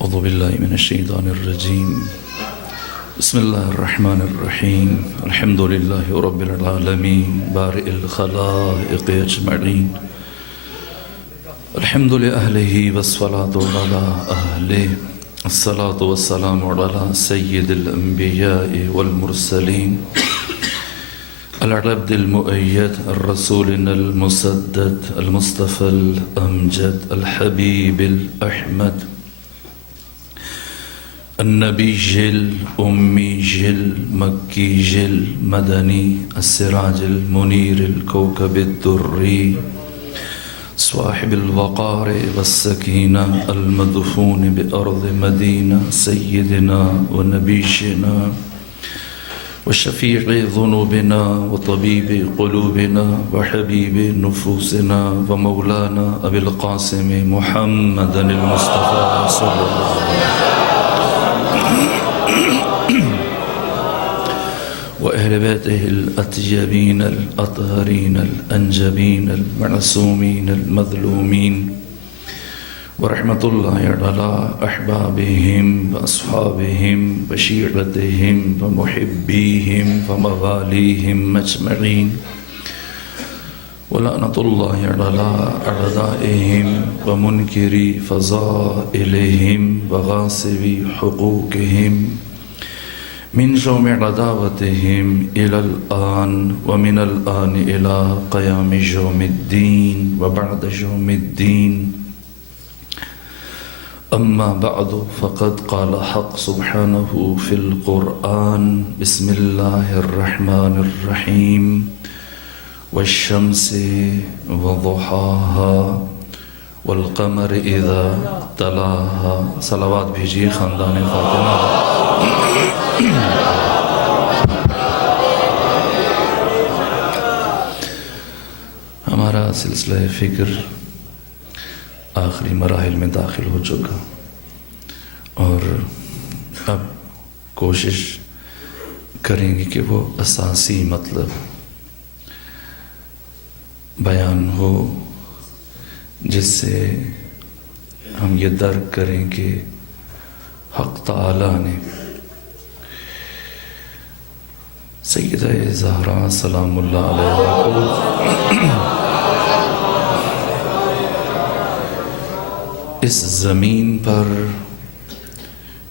اعوذ باللہ من الشیطان الرجیم بسم اللہ الرحمن الرحیم الحمد للہ رب العالمین بارئ الخلائق اجمعین الحمد لأہلہ والصلاة علی اہلہ الصلاة والسلام علی سید الانبیاء والمرسلین العبد المؤید الرسول المسدد المصطفى الامجد الحبیب الاحمد النبی الأمی المکی المدنی السراج المنیر الكوكب الدری صاحب الوقار والسکینہ المدفون بأرض مدینہ سیدنا ونبینا وشفیع ذنوبنا وطبیب قلوبنا وحبیب نفوسنا ومولانا ابی القاسم محمد المصطفى صلی اللہ علیہ وسلم وأهل بيته الأطيبين الأطهرين الأنجبين المعصومين المظلومين ورحمة الله على أحبابهم وأصحابهم وشيعتهم ومحبيهم ومواليهم أجمعين ولعنة الله على أعدائهم ومنكري فضائلهم وغاصبي حقوقهم من جوم عداوتهم إلى الآن ومن الآن إلى قيام يوم الدين وبعد يوم الدين أما بعد فقد قال حق سبحانه في القرآن بسم الله الرحمن الرحيم والشمس وضحاها والقمر إذا تلاها صلوات بھیجیے خاندان فاطمہ ہمارا سلسلہ فکر آخری مراحل میں داخل ہو چکا اور اب کوشش کریں گے کہ وہ اساسی مطلب بیان ہو جس سے ہم یہ درک کریں کہ حق تعالی نے سیدہ زہرا سلام اللہ علیہ کو اس زمین پر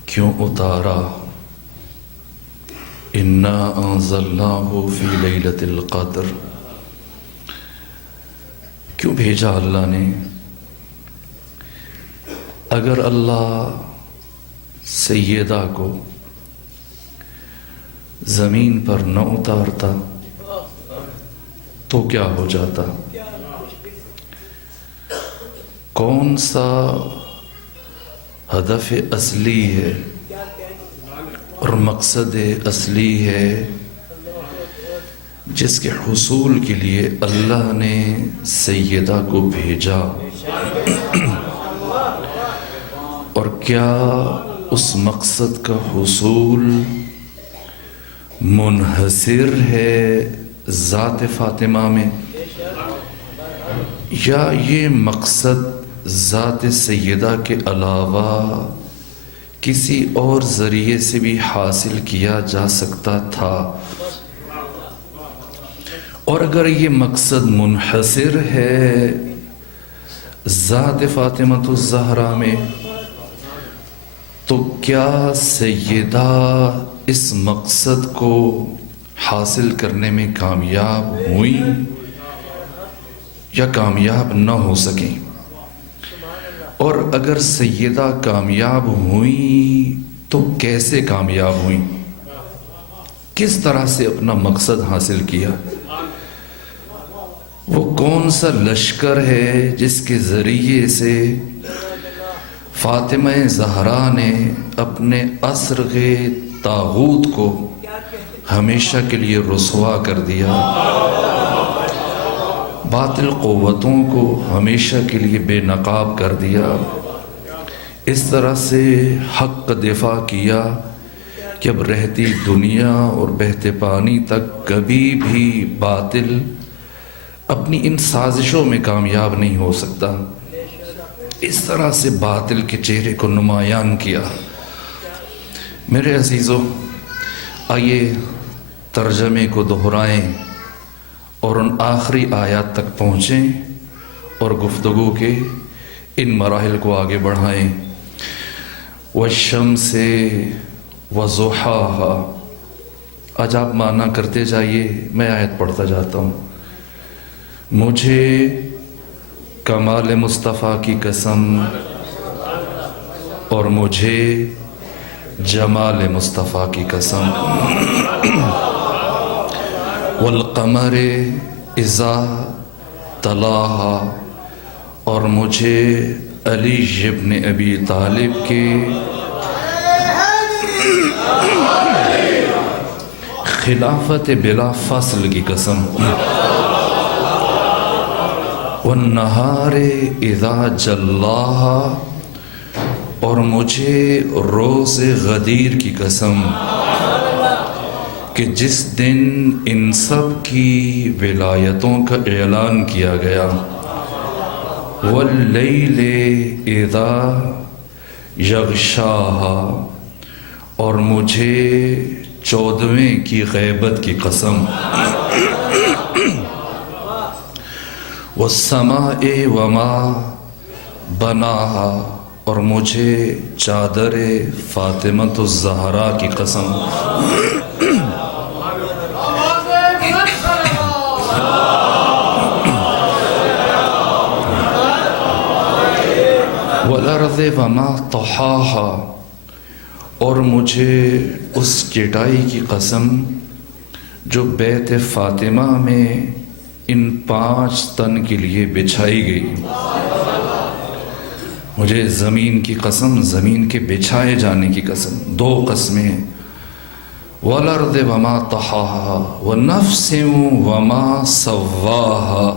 کیوں اتارا؟ انا انزلناہ فی لیلۃ القدر، کیوں بھیجا اللہ نے؟ اگر اللہ سیدہ کو زمین پر نہ اتارتا تو کیا ہو جاتا؟ کون سا ہدف اصلی ہے اور مقصد اصلی ہے جس کے حصول کے لیے اللہ نے سیدہ کو بھیجا؟ اور کیا اس مقصد کا حصول منحصر ہے ذات فاطمہ میں، یا یہ مقصد ذات سیدہ کے علاوہ کسی اور ذریعے سے بھی حاصل کیا جا سکتا تھا؟ اور اگر یہ مقصد منحصر ہے ذات فاطمۃ الزہرا میں تو کیا سیدہ اس مقصد کو حاصل کرنے میں کامیاب ہوئیں یا کامیاب نہ ہو سکیں؟ اور اگر سیدہ کامیاب ہوئیں تو کیسے کامیاب ہوئیں؟ کس طرح سے اپنا مقصد حاصل کیا؟ وہ کون سا لشکر ہے جس کے ذریعے سے فاطمہ زہرا نے اپنے اصرغ طاغوت کو ہمیشہ کے لیے رسوا کر دیا، باطل قوتوں کو ہمیشہ کے لیے بے نقاب کر دیا، اس طرح سے حق کا دفاع کیا کہ اب رہتی دنیا اور بہتے پانی تک کبھی بھی باطل اپنی ان سازشوں میں کامیاب نہیں ہو سکتا؟ اس طرح سے باطل کے چہرے کو نمایاں کیا۔ میرے عزیزو، آئیے ترجمے کو دہرائیں اور ان آخری آیات تک پہنچیں اور گفتگو کے ان مراحل کو آگے بڑھائیں۔ والشمس وضحاها، آج آپ معنی کرتے جائیے، میں آیت پڑھتا جاتا ہوں۔ مجھے کمال مصطفیٰ کی قسم اور مجھے جمال مصطفیٰ کی قسم، والقمر اذا تلاہا، اور مجھے علی ابن ابی طالب کے خلافت بلا فصل کی قسم، والنہار اذا جلاہا، اور مجھے روز غدیر کی قسم کہ جس دن ان سب کی ولایتوں کا اعلان کیا گیا، واللیل اذا یغشاہا، اور مجھے 14ویں کی غیبت کی قسم، والسماء وما بناہا، اور مجھے چادر فاطمۃ الزہرا کی قسم، والارض وما طحاہا، اور مجھے اس چٹائی کی قسم جو بیت فاطمہ میں ان 5 تن کے لیے بچھائی گئی، مجھے زمین کی قسم، زمین کے بچھائے جانے کی قسم، 2 قسمیں، والارض وما طحاہا ونفس وما سواہا،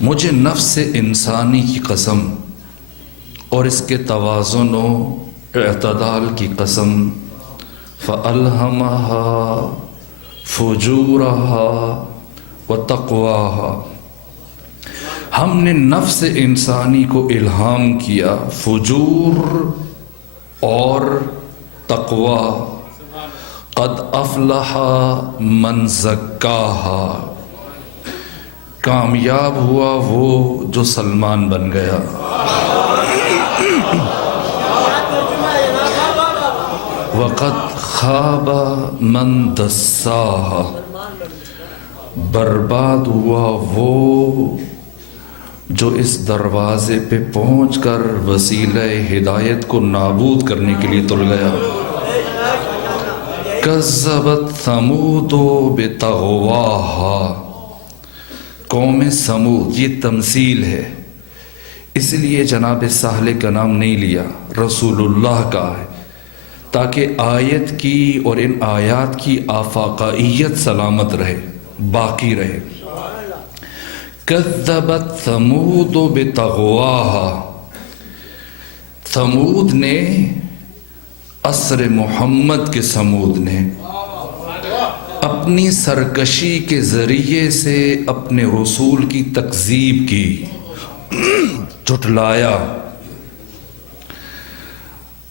مجھے نفس انسانی کی قسم اور اس کے توازن و اعتدال کی قسم، فَأَلْهَمَهَا فُجُورَهَا وَتَقْوَاهَا، ہم نے نفس انسانی کو الہام کیا فجور اور تقوی، قد افلح من زکاہا، کامیاب ہوا وہ جو سلمان بن گیا، وقد خاب من دساہا، برباد ہوا وہ جو اس دروازے پہ پہنچ کر وسیلہ ہدایت کو نابود کرنے کے لیے تل گیا، کذبت ثمود بطغواہا، قوم سمود، یہ تمثیل ہے، اس لیے جناب صالح کا نام نہیں لیا، رسول اللہ کا ہے، تاکہ آیت کی اور ان آیات کی آفاقائیت سلامت رہے، باقی رہے۔ کذبت ثمود بطغواہا، ثمود نے، عصر محمد کے ثمود نے اپنی سرکشی کے ذریعے سے اپنے رسول کی تکذیب کی، جھٹلایا،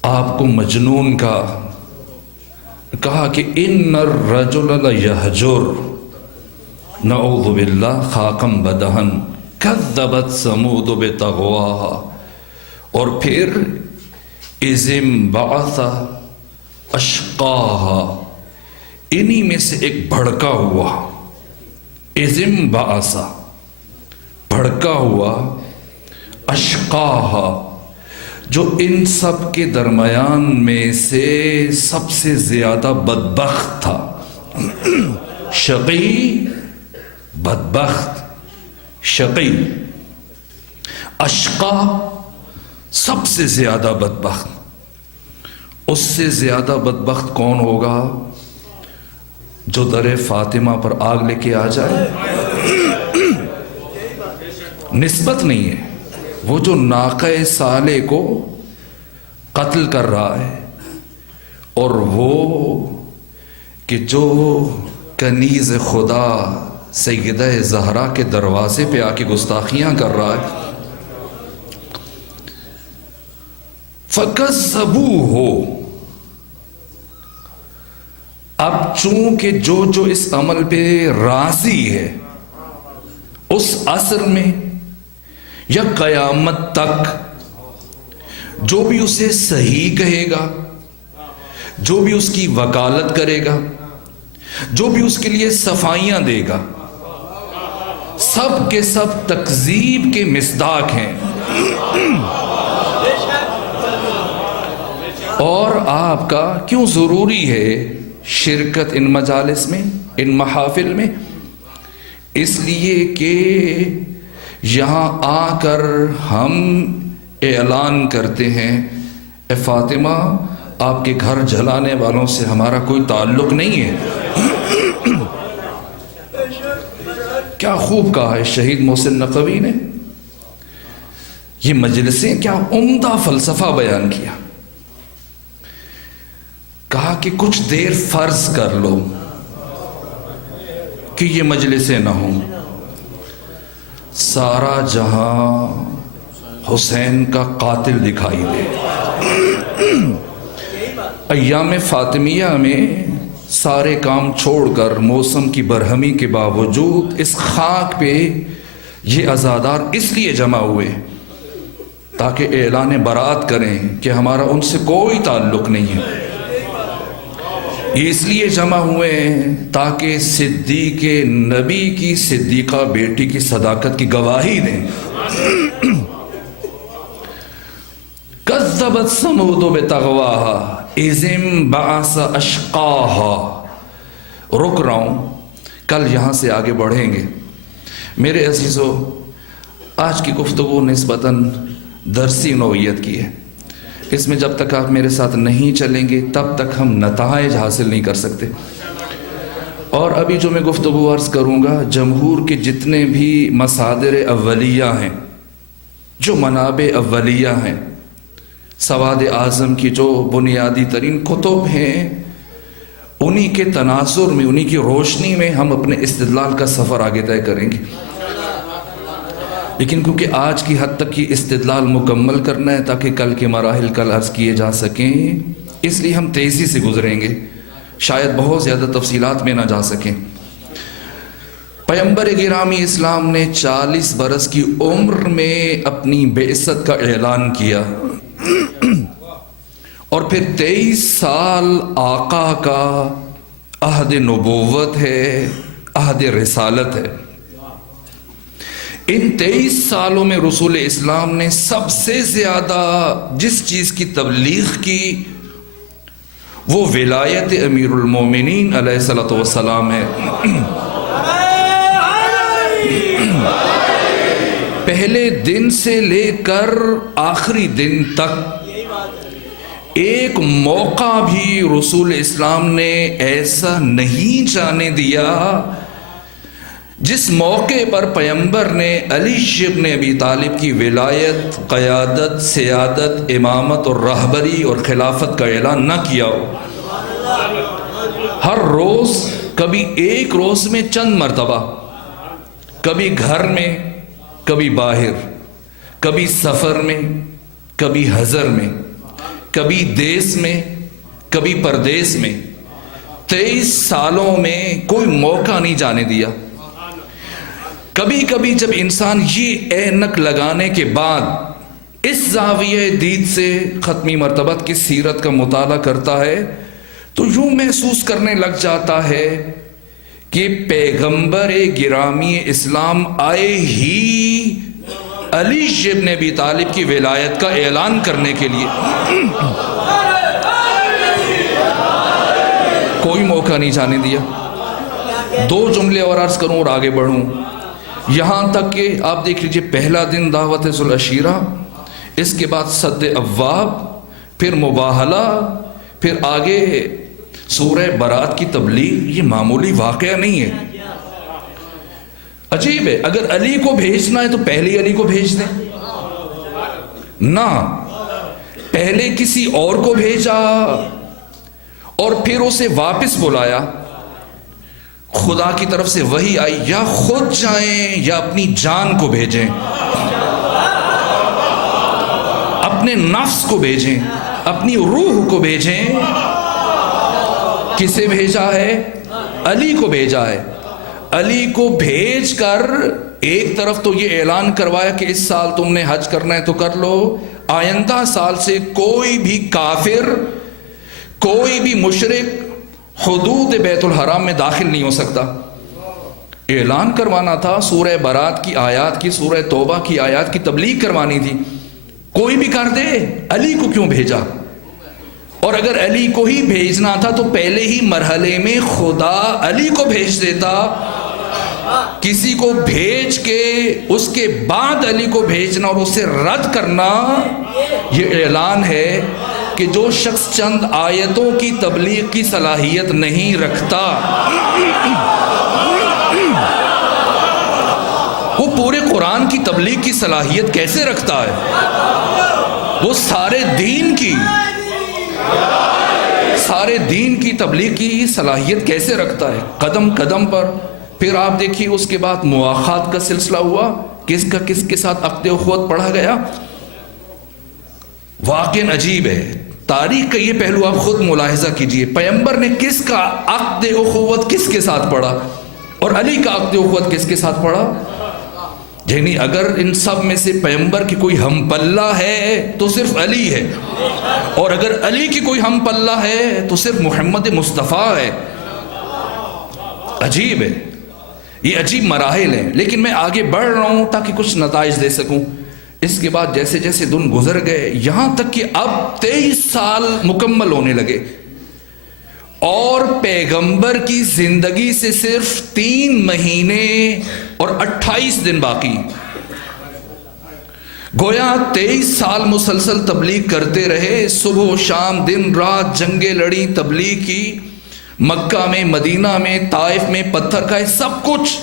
آپ کو مجنون کہا کہ ان الرجل لیہجر، نعوذ باللہ، خاکم بدہن، کذبت ثمود بطغواہا، اور پھر اذ انبعث اشقاہا، انہی میں سے ایک بھڑکا ہوا، اذ انبعث، بھڑکا ہوا، اشقاہا، جو ان سب کے درمیان میں سے سب سے زیادہ بدبخت تھا، شقی، بدبخت، شقی، اشقا، سب سے زیادہ بدبخت۔ اس سے زیادہ بدبخت کون ہوگا؟ جو در فاطمہ پر آگ لے کے آ جائے، نسبت نہیں ہے، وہ جو ناقہ صالح کو قتل کر رہا ہے، اور وہ کہ جو کنیز خدا سیدہ زہرا کے دروازے پہ آ کے گستاخیاں کر رہا ہے، فَكَذَّبُوهُ، اب چونکہ جو اس عمل پہ راضی ہے اس عصر میں یا قیامت تک، جو بھی اسے صحیح کہے گا، جو بھی اس کی وکالت کرے گا، جو بھی اس کے لیے صفائیاں دے گا، سب کے سب تکذیب کے مصداق ہیں۔ اور آپ کا کیوں ضروری ہے شرکت ان مجالس میں، ان محافل میں؟ اس لیے کہ یہاں آ کر ہم اعلان کرتے ہیں اے فاطمہ، آپ کے گھر جلانے والوں سے ہمارا کوئی تعلق نہیں ہے۔ کیا خوب کہا ہے شہید محسن نقوی نے، یہ مجلسیں کیا عمدہ فلسفہ بیان کیا۔ کہا کہ کچھ دیر فرض کر لو کہ یہ مجلسیں نہ ہوں، سارا جہاں حسین کا قاتل دکھائی دے۔ ایام فاطمیہ میں سارے کام چھوڑ کر موسم کی برہمی کے باوجود اس خاک پہ یہ عزادار اس لیے جمع ہوئے تاکہ اعلان برات کریں کہ ہمارا ان سے کوئی تعلق نہیں ہے۔ یہ اس لیے جمع ہوئے ہیں تاکہ صدیق نبی کی صدیقہ بیٹی کی صداقت کی گواہی دیں۔ کذبت ثمود بطغواها اذ انبعث اشقاها۔ رک رہا ہوں، کل یہاں سے آگے بڑھیں گے۔ میرے عزیزو، آج کی گفتگو نسبتاً درسی نوعیت کی ہے۔ اس میں جب تک آپ میرے ساتھ نہیں چلیں گے تب تک ہم نتائج حاصل نہیں کر سکتے۔ اور ابھی جو میں گفتگو عرض کروں گا، جمہور کے جتنے بھی مصادر اولیہ ہیں، جو منابع اولیہ ہیں، سواد اعظم کی جو بنیادی ترین کتب ہیں، انہی کے تناظر میں، انہی کی روشنی میں ہم اپنے استدلال کا سفر آگے طے کریں گے۔ لیکن کیونکہ آج کی حد تک یہ استدلال مکمل کرنا ہے تاکہ کل کے مراحل کل عرض کیے جا سکیں، اس لیے ہم تیزی سے گزریں گے، شاید بہت زیادہ تفصیلات میں نہ جا سکیں۔ پیغمبر گرامی اسلام نے 40 برس کی عمر میں اپنی بعثت کا اعلان کیا، اور پھر 23 سال آقا کا عہد نبوت ہے، عہد رسالت ہے۔ ان 23 سالوں میں رسول اسلام نے سب سے زیادہ جس چیز کی تبلیغ کی وہ ولایت امیر المومنین علیہ الصلوۃ والسلام ہے۔ پہلے دن سے لے کر آخری دن تک ایک موقع بھی رسول اسلام نے ایسا نہیں جانے دیا جس موقع پر پیغمبر نے علی ابن ابی طالب کی ولایت، قیادت، سیادت، امامت اور رہبری اور خلافت کا اعلان نہ کیا ہو۔ ہر روز، کبھی ایک روز میں چند مرتبہ، کبھی گھر میں، کبھی باہر، کبھی سفر میں، کبھی حضر میں، کبھی دیس میں، کبھی پردیس میں، 23 سالوں میں کوئی موقع نہیں جانے دیا۔ کبھی کبھی جب انسان یہ اینک لگانے کے بعد اس زاویہ دید سے ختمی مرتبت کی سیرت کا مطالعہ کرتا ہے تو یوں محسوس کرنے لگ جاتا ہے کہ پیغمبر گرامی اسلام آئے ہی علی ابن ابی طالب کی ولایت کا اعلان کرنے کے لیے، کوئی موقع نہیں جانے دیا۔ 2 جملے اور عرض کروں اور آگے بڑھوں، یہاں تک کہ آپ دیکھ لیجئے، پہلا دن دعوت ذو العشیرہ، اس کے بعد صد ابواب، پھر مباہلہ، پھر آگے سورہ برات کی تبلیغ۔ یہ معمولی واقعہ نہیں ہے، عجیب ہے۔ اگر علی کو بھیجنا ہے تو پہلے علی کو بھیج دیں، نہ پہلے کسی اور کو بھیجا اور پھر اسے واپس بلایا۔ خدا کی طرف سے وحی آئی، یا خود جائیں یا اپنی جان کو بھیجیں۔ اپنے نفس کو بھیجیں، اپنی روح کو بھیجیں. کسے بھیجا ہے؟ علی کو بھیجا ہے. علی کو بھیج کر ایک طرف تو یہ اعلان کروایا کہ اس سال تم نے حج کرنا ہے تو کر لو، آئندہ سال سے کوئی بھی کافر، کوئی بھی مشرک حدود بیت الحرام میں داخل نہیں ہو سکتا. اعلان کروانا تھا، سورہ برات کی آیات کی، سورہ توبہ کی آیات کی تبلیغ کروانی تھی. کوئی بھی کر دے، علی کو کیوں بھیجا؟ اور اگر علی کو ہی بھیجنا تھا تو پہلے ہی مرحلے میں خدا علی کو بھیج دیتا. کسی کو بھیج کے اس کے بعد علی کو بھیجنا اور اسے رد کرنا، یہ اعلان ہے کہ جو شخص چند آیتوں کی تبلیغ کی صلاحیت نہیں رکھتا، وہ پورے قرآن کی تبلیغ کی صلاحیت کیسے رکھتا ہے؟ وہ سارے دین کی تبلیغ کی صلاحیت کیسے رکھتا ہے؟ قدم قدم پر. پھر آپ دیکھیے اس کے بعد مواخات کا سلسلہ ہوا، کس کا کس کے ساتھ عقد اخوت پڑھا گیا. واقعاً عجیب ہے. تاریخ کا یہ پہلو آپ خود ملاحظہ کیجئے. پیغمبر نے کس کا عقد اخوت کس کے ساتھ پڑھا اور علی کا عقد اخوت کس کے ساتھ پڑھا؟ یعنی اگر ان سب میں سے پیغمبر کی کوئی ہم پلہ ہے تو صرف علی ہے، اور اگر علی کی کوئی ہم پلہ ہے تو صرف محمد مصطفیٰ ہے. عجیب ہے، یہ عجیب مراحل ہیں. لیکن میں آگے بڑھ رہا ہوں تاکہ کچھ نتائج دے سکوں. اس کے بعد جیسے جیسے دن گزر گئے، یہاں تک کہ اب 23 سال مکمل ہونے لگے اور پیغمبر کی زندگی سے صرف 3 مہینے اور 28 دن باقی. گویا 23 سال مسلسل تبلیغ کرتے رہے، صبح و شام، دن رات جنگیں لڑی، تبلیغ کی، مکہ میں، مدینہ میں، طائف میں پتھر کھائے، سب کچھ.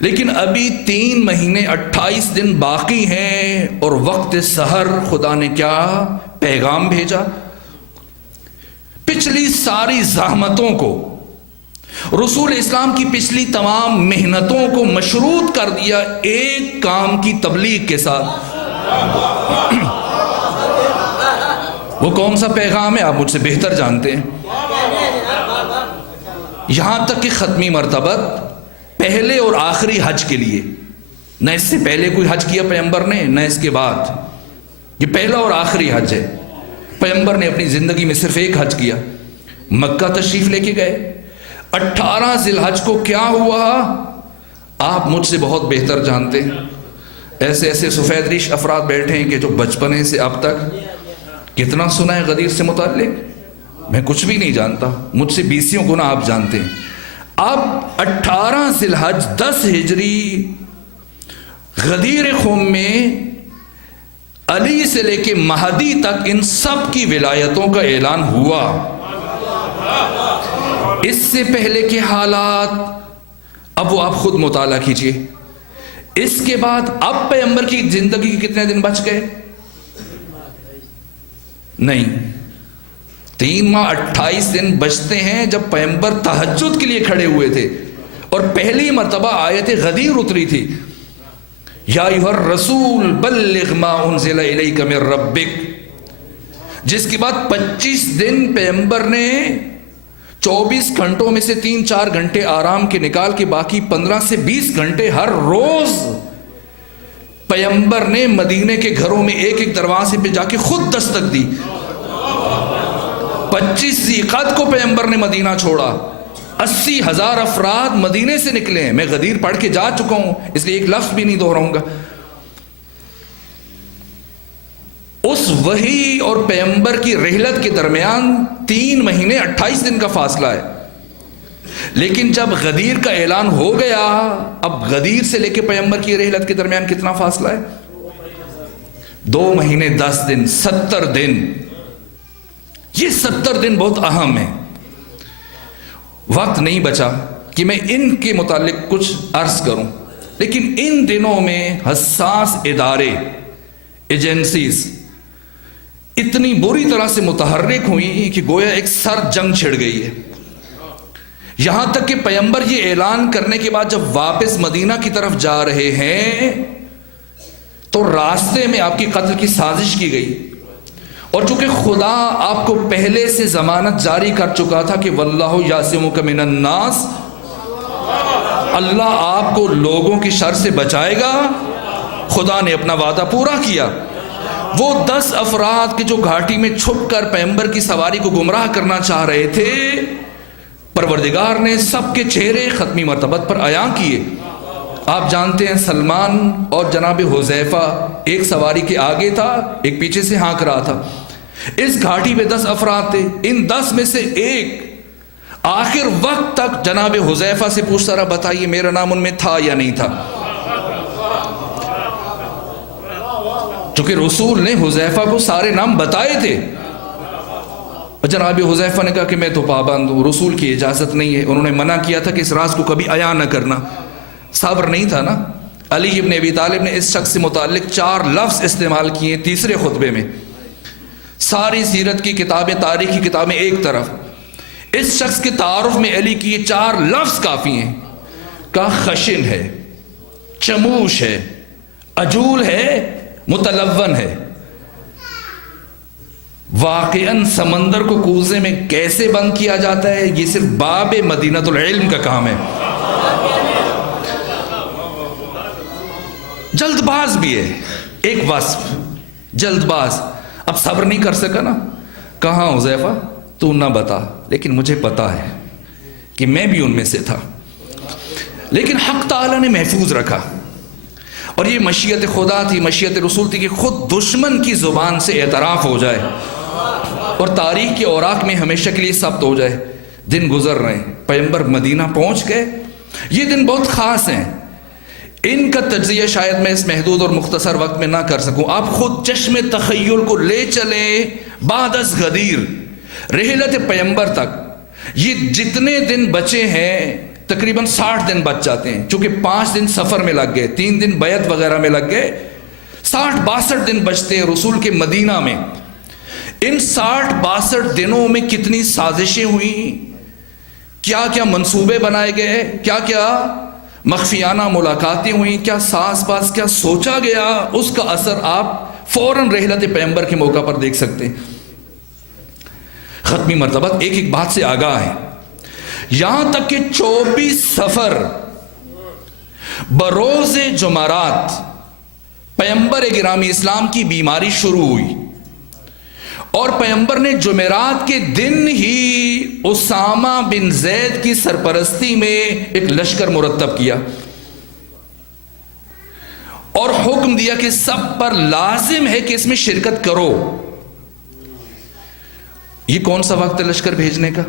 لیکن ابھی 3 مہینے 28 دن باقی ہیں اور وقت سحر خدا نے کیا پیغام بھیجا. پچھلی ساری زحمتوں کو، رسول اسلام کی پچھلی تمام محنتوں کو مشروط کر دیا ایک کام کی تبلیغ کے ساتھ. وہ کون سا پیغام ہے آپ مجھ سے بہتر جانتے ہیں. یہاں تک کہ ختمی مرتبت پہلے اور آخری حج کے لیے، نہ اس سے پہلے کوئی حج کیا پیغمبر نے، نہ اس کے بعد، یہ پہلا اور آخری حج ہے. پیغمبر نے اپنی زندگی میں صرف ایک حج کیا، مکہ تشریف لے کے گئے. 18 ذی الحج کو کیا ہوا آپ مجھ سے بہت بہتر جانتے ہیں. ایسے ایسے سفید ریش افراد بیٹھے ہیں کہ جو بچپنے سے اب تک کتنا سنا ہے غدیر سے متعلق، میں کچھ بھی نہیں جانتا، مجھ سے 20 گنا آپ جانتے ہیں. اب 18 ذی الحج 10 ہجری غدیر خم میں علی سے لے کے مہدی تک ان سب کی ولایتوں کا اعلان ہوا. اس سے پہلے کے حالات اب وہ آپ خود مطالعہ کیجئے. اس کے بعد اب پیغمبر کی زندگی کے کتنے دن بچ گئے؟ نہیں، 3 ماہ 28 دن بچتے ہیں جب پیغمبر تہجد کے لیے کھڑے ہوئے تھے اور پہلی مرتبہ آیت غدیر اتری تھی، یا ایھا الرسول بلغ ما انزل الیک من ربک. جس کے بعد 25 دن پیغمبر نے 24 گھنٹوں میں سے 3-4 گھنٹے آرام کے نکال کے باقی 15 سے 20 گھنٹے ہر روز پیغمبر نے مدینے کے گھروں میں ایک ایک دروازے پہ جا کے خود دستک دی. 25 ذی القعدہ کو پیغمبر نے مدینہ چھوڑا. 80,000 افراد مدینے سے نکلے ہیں. میں غدیر پڑھ کے جا چکا ہوں اس لیے ایک لفظ بھی نہیں دہراؤں گا. اس وحی اور پیغمبر کی رحلت کے درمیان 3 مہینے 28 دن کا فاصلہ ہے. لیکن جب غدیر کا اعلان ہو گیا، اب غدیر سے لے کے پیغمبر کی رحلت کے درمیان کتنا فاصلہ ہے؟ 2 مہینے 10 دن، 70 دن. یہ 70 دن بہت اہم ہے. وقت نہیں بچا کہ میں ان کے متعلق کچھ عرض کروں، لیکن ان دنوں میں حساس ادارے، ایجنسیز اتنی بری طرح سے متحرک ہوئی کہ گویا ایک سر جنگ چھڑ گئی ہے. یہاں تک کہ پیغمبر یہ اعلان کرنے کے بعد جب واپس مدینہ کی طرف جا رہے ہیں تو راستے میں آپ کی قتل کی سازش کی گئی، اور چونکہ خدا آپ کو پہلے سے ضمانت جاری کر چکا تھا کہ واللہ یعصمک من الناس، اللہ آپ کو لوگوں کی شر سے بچائے گا، خدا نے اپنا وعدہ پورا کیا۔ وہ 10 افراد کے جو گھاٹی میں چھپ کر پیغمبر کی سواری کو گمراہ کرنا چاہ رہے تھے، پروردگار نے سب کے چہرے ختمی مرتبت پر عیاں کیے۔ آپ جانتے ہیں سلمان اور جناب حذیفہ ایک سواری کے آگے تھا، ایک پیچھے سے ہانک رہا تھا۔ اس گھاٹی میں 10 افراد تھے، ان 10 میں سے ایک آخر وقت تک جناب حذیفہ سے پوچھتا رہا، بتائیے میرا نام ان میں تھا یا نہیں تھا؟ چونکہ رسول نے حذیفہ کو سارے نام بتائے تھے، جناب حذیفہ نے کہا کہ میں تو پابند ہوں، رسول کی اجازت نہیں ہے، انہوں نے منع کیا تھا کہ اس راز کو کبھی عیاں نہ کرنا۔ صبر نہیں تھا نا۔ علی ابن ابی طالب نے اس شخص سے متعلق 4 لفظ استعمال کیے تیسرے خطبے میں۔ ساری سیرت کی کتابیں، تاریخ کی کتابیں ایک طرف، اس شخص کے تعارف میں علی کی یہ 4 لفظ کافی ہیں۔ کہا خشن ہے، چموش ہے، عجول ہے، متلون ہے۔ واقعاً سمندر کو کوزے میں کیسے بند کیا جاتا ہے، یہ صرف باب مدینۃ العلم کا کام ہے۔ جلد باز بھی ہے، ایک وصف جلد باز۔ اب صبر نہیں کر سکا نا، کہاں حذیفہ تو نہ بتا، لیکن مجھے پتا ہے کہ میں بھی ان میں سے تھا، لیکن حق تعالیٰ نے محفوظ رکھا، اور یہ مشیت خدا تھی، مشیت رسول تھی کہ خود دشمن کی زبان سے اعتراف ہو جائے اور تاریخ کے اوراق میں ہمیشہ کے لیے ثبت ہو جائے۔ دن گزر رہے ہیں، پیغمبر مدینہ پہنچ گئے۔ یہ دن بہت خاص ہیں، ان کا تجزیہ شاید میں اس محدود اور مختصر وقت میں نہ کر سکوں۔ آپ خود چشم تخیل کو لے چلیں بعد از غدیر، رحلت پیغمبر تک یہ جتنے دن بچے ہیں تقریباً 60 دن بچ جاتے ہیں، چونکہ 5 دن سفر میں لگ گئے، 3 دن بیعت وغیرہ میں لگ گئے، 60-62 دن بچتے ہیں رسول کے مدینہ میں۔ ان 60-62 دنوں میں کتنی سازشیں ہوئیں، کیا کیا منصوبے بنائے گئے، کیا کیا مخفیانہ ملاقاتیں ہوئیں، کیا ساز پاس کیا سوچا گیا، اس کا اثر آپ فوراً رحلت پیغمبر کے موقع پر دیکھ سکتے ہیں۔ ختمی مرتبہ ایک ایک بات سے آگاہ ہے، یہاں تک کہ 24 سفر بروز جمعرات پیغمبر گرامی اسلام کی بیماری شروع ہوئی، اور پیغمبر نے جمعرات کے دن ہی اسامہ بن زید کی سرپرستی میں ایک لشکر مرتب کیا اور حکم دیا کہ سب پر لازم ہے کہ اس میں شرکت کرو۔ یہ کون سا وقت ہے لشکر بھیجنے کا؟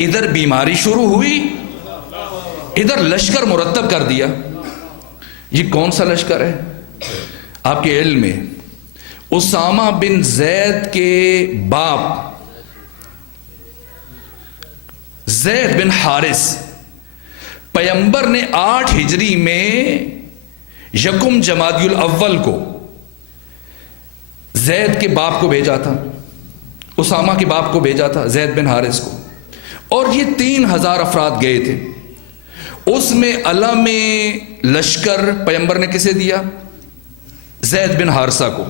ادھر بیماری شروع ہوئی، ادھر لشکر مرتب کر دیا۔ یہ کون سا لشکر ہے آپ کے علم میں؟ اسامہ بن زید کے باپ زید بن حارث، پیغمبر نے 8 ہجری میں یکم جمادی الاول کو زید کے باپ کو بھیجا تھا، اسامہ کے باپ کو بھیجا تھا، زید بن حارث کو، اور یہ 3000 افراد گئے تھے۔ اس میں علم لشکر پیغمبر نے کسے دیا؟ زید بن حارثہ کو،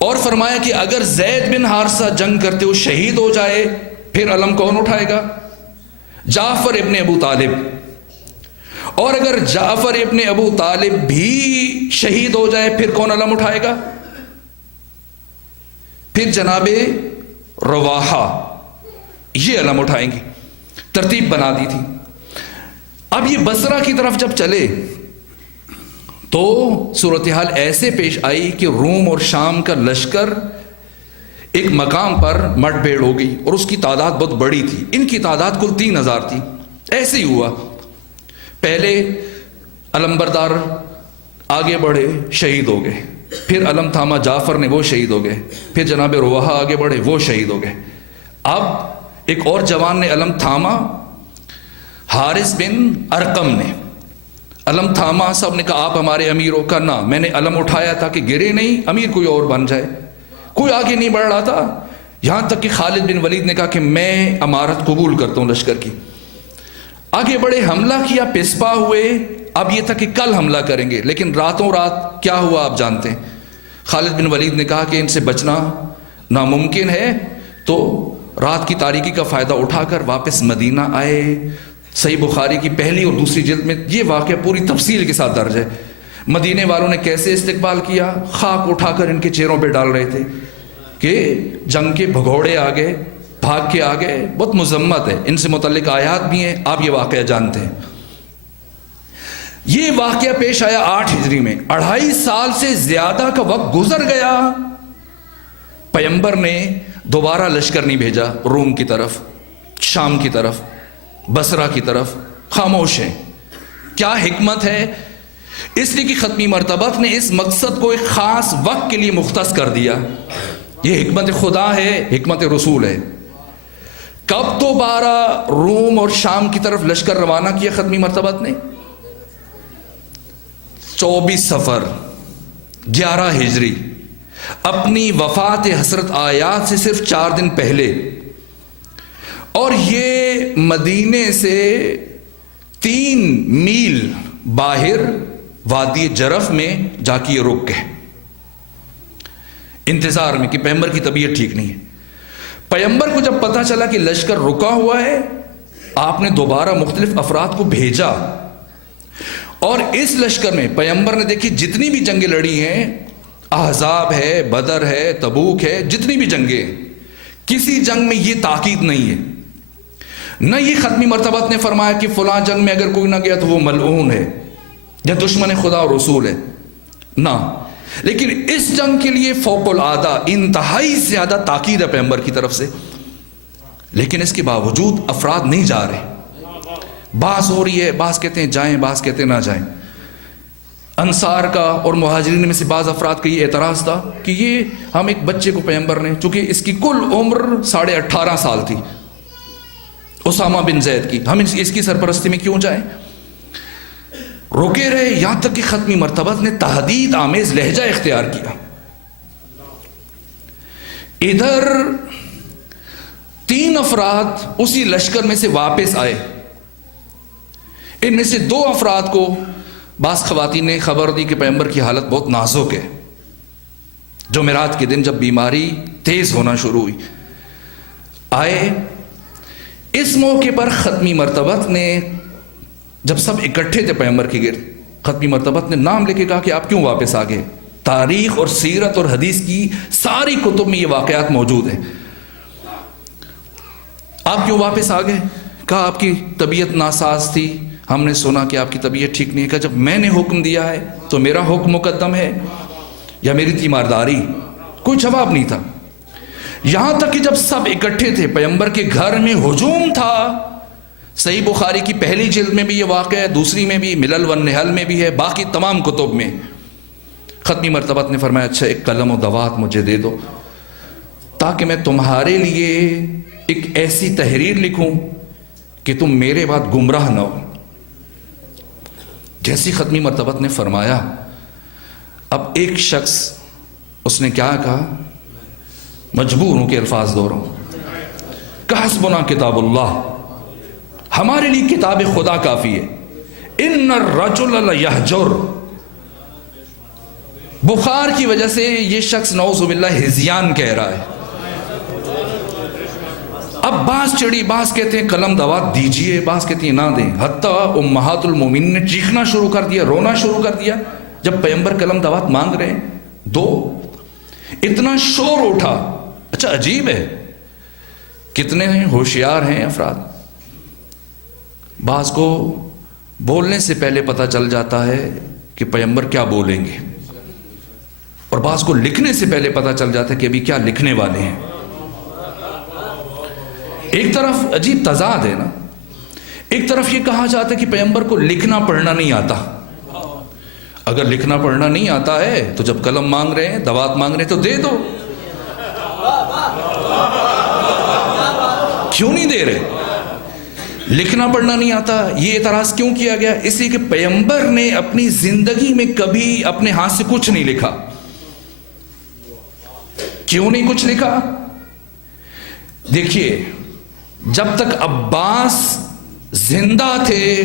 اور فرمایا کہ اگر زید بن حارثہ جنگ کرتے ہوئے شہید ہو جائے پھر علم کون اٹھائے گا؟ جعفر ابن ابو طالب، اور اگر جعفر ابن ابو طالب بھی شہید ہو جائے پھر کون علم اٹھائے گا؟ پھر جناب رواحہ یہ علم اٹھائیں گے۔ ترتیب بنا دی تھی۔ اب یہ بصرہ کی طرف جب چلے تو صورتحال ایسے پیش آئی کہ روم اور شام کا لشکر ایک مقام پر مٹ بھیڑ ہو گئی، اور اس کی تعداد بہت بڑی تھی، ان کی تعداد کل 3000 تھی۔ ایسے ہی ہوا، پہلے علمبردار آگے بڑھے، شہید ہو گئے، پھر علم تھاما جعفر نے، وہ شہید ہو گئے، پھر جناب رواحہ آگے بڑھے، وہ شہید ہو گئے۔ اب ایک اور جوان نے علم تھاما، حارث بن ارقم نے علم تھاما، سب نے کہا آپ ہمارے امیر ہو، کہا نہ، میں نے علم اٹھایا تھا کہ گرے نہیں، امیر کوئی اور بن جائے۔ کوئی آگے نہیں بڑھ رہا تھا، یہاں تک کہ خالد بن ولید نے کہا کہ میں امارت قبول کرتا ہوں لشکر کی۔ آگے بڑے، حملہ کیا، پسپا ہوئے، اب یہ تھا کہ کل حملہ کریں گے، لیکن راتوں رات کیا ہوا آپ جانتے ہیں۔ خالد بن ولید نے کہا کہ ان سے بچنا ناممکن ہے، تو رات کی تاریکی کا فائدہ اٹھا کر واپس مدینہ آئے۔ صحیح بخاری کی پہلی اور دوسری جلد میں یہ واقعہ پوری تفصیل کے ساتھ درج ہے۔ مدینے والوں نے کیسے استقبال کیا، خاک اٹھا کر ان کے چہروں پہ ڈال رہے تھے کہ جنگ کے بھگوڑے آ گئے، بھاگ کے آ گئے۔ بہت مذمت ہے، ان سے متعلق آیات بھی ہیں، آپ یہ واقعہ جانتے ہیں۔ یہ واقعہ پیش آیا 8 ہجری میں، 2.5 سال سے زیادہ کا وقت گزر گیا، پیغمبر نے دوبارہ لشکر نہیں بھیجا روم کی طرف، شام کی طرف، بصرہ کی طرف، خاموش ہیں۔ کیا حکمت ہے؟ اس لیے کہ ختمی مرتبہ نے اس مقصد کو ایک خاص وقت کے لیے مختص کر دیا۔ یہ حکمت خدا ہے، حکمت رسول ہے۔ کب دوبارہ روم اور شام کی طرف لشکر روانہ کیا ختمی مرتبہ نے؟ 24 صفر 11 ہجری، اپنی وفات حضرت آیات سے صرف 4 دن پہلے، اور یہ مدینے سے 3 میل باہر وادی جرف میں جا کے یہ رک گئے، انتظار میں کہ پیغمبر کی طبیعت ٹھیک نہیں ہے۔ پیغمبر کو جب پتا چلا کہ لشکر رکا ہوا ہے، آپ نے دوبارہ مختلف افراد کو بھیجا، اور اس لشکر میں پیغمبر نے دیکھی جتنی بھی جنگیں لڑی ہیں، احزاب ہے، بدر ہے، تبوک ہے، جتنی بھی جنگیں، کسی جنگ میں یہ تاکید نہیں ہے، نہ یہ ختمی مرتبہ نے فرمایا کہ فلاں جنگ میں اگر کوئی نہ گیا تو وہ ملعون ہے یا دشمن خدا اور رسول ہے، نہ، لیکن اس جنگ کے لیے فوق العادہ انتہائی زیادہ تاکید ہے پیغمبر کی طرف سے، لیکن اس کے باوجود افراد نہیں جا رہے، بعض ہو رہی ہے، بعض کہتے ہیں جائیں، بعض کہتے ہیں نہ جائیں۔ انصار کا اور مہاجرین میں سے بعض افراد کا یہ اعتراض تھا کہ یہ ہم ایک بچے کو پیغمبر نے، چونکہ اس کی کل عمر 18.5 سال تھی، اسامہ بن زید کی، ہم اس کی سرپرستی میں کیوں جائیں؟ روکے رہے، یہاں تک کہ ختمی مرتبہ نے تہدید آمیز لہجہ اختیار کیا۔ ادھر 3 افراد اسی لشکر میں سے واپس آئے، ان میں سے 2 افراد کو بعض خواتین نے خبر دی کہ پیغمبر کی حالت بہت نازک ہے، جمعرات کے دن جب بیماری تیز ہونا شروع ہوئی، آئے۔ اس موقع پر ختمی مرتبہ نے جب سب اکٹھے تھے پیغمبر کے گرد، ختمی مرتبہ نے نام لے کے کہا کہ آپ کیوں واپس آ گئے؟ تاریخ اور سیرت اور حدیث کی ساری کتب میں یہ واقعات موجود ہیں، آپ کیوں واپس آ گئے؟ کہا آپ کی طبیعت ناساز تھی، ہم نے سنا کہ آپ کی طبیعت ٹھیک نہیں ہے۔ کہا جب میں نے حکم دیا ہے تو میرا حکم مقدم ہے یا میری تیمارداری؟ کوئی جواب نہیں تھا، یہاں تک کہ جب سب اکٹھے تھے، پیغمبر کے گھر میں ہجوم تھا۔ صحیح بخاری کی پہلی جلد میں بھی یہ واقعہ ہے، دوسری میں بھی، ملل و نحل میں بھی ہے، باقی تمام کتب میں۔ ختمی مرتبہ نے فرمایا اچھا ایک قلم و دوات مجھے دے دو تاکہ میں تمہارے لیے ایک ایسی تحریر لکھوں کہ تم میرے بعد گمراہ نہ ہو۔ جیسی ختمی مرتبہ نے فرمایا، اب ایک شخص اس نے کیا کہا، مجبور ہوں کہ الفاظ دہراؤں، کہ حسبنا کتاب اللہ، ہمارے لیے کتاب خدا کافی ہے۔ ان الرجل لیہجر، بخار کی وجہ سے یہ شخص نعوذ باللہ ہذیان کہہ رہا ہے۔ اب بعض چڑی، بعض کہتے ہیں قلم دوات دیجئے، بعض کہتے ہیں نہ دیں، حتیٰ امہات المومنین نے چیخنا شروع کر دیا، رونا شروع کر دیا جب پیغمبر قلم دوات مانگ رہے ہیں، دو، اتنا شور اٹھا۔ اچھا عجیب ہے، کتنے ہوشیار ہیں افراد، بعض کو بولنے سے پہلے پتہ چل جاتا ہے کہ پیغمبر کیا بولیں گے، اور بعض کو لکھنے سے پہلے پتہ چل جاتا ہے کہ ابھی کیا لکھنے والے ہیں۔ ایک طرف عجیب تضاد ہے نا، ایک طرف یہ کہا جاتا ہے کہ پیغمبر کو لکھنا پڑھنا نہیں آتا۔ اگر لکھنا پڑھنا نہیں آتا ہے تو جب قلم مانگ رہے ہیں، دوات مانگ رہے ہیں، تو دے دو، کیوں نہیں دے رہے؟ لکھنا پڑھنا نہیں آتا، یہ اعتراض کیوں کیا گیا؟ اس لیے کہ پیغمبر نے اپنی زندگی میں کبھی اپنے ہاتھ سے کچھ نہیں لکھا۔ کیوں نہیں کچھ لکھا؟ دیکھیے، جب تک عباس زندہ تھے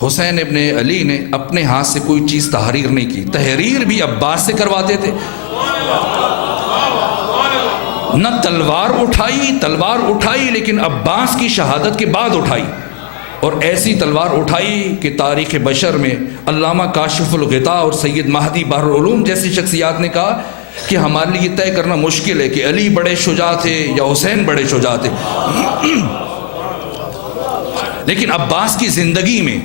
حسین ابن علی نے اپنے ہاتھ سے کوئی چیز تحریر نہیں کی، تحریر بھی عباس سے کرواتے تھے۔ نہ تلوار اٹھائی لیکن عباس کی شہادت کے بعد اٹھائی، اور ایسی تلوار اٹھائی کہ تاریخ بشر میں علامہ کاشف الغطاء اور سید مہدی بحر العلوم جیسی شخصیات نے کہا کہ ہمارے لیے یہ طے کرنا مشکل ہے کہ علی بڑے شجاع تھے یا حسین بڑے شجاع تھے۔ لیکن عباس کی زندگی میں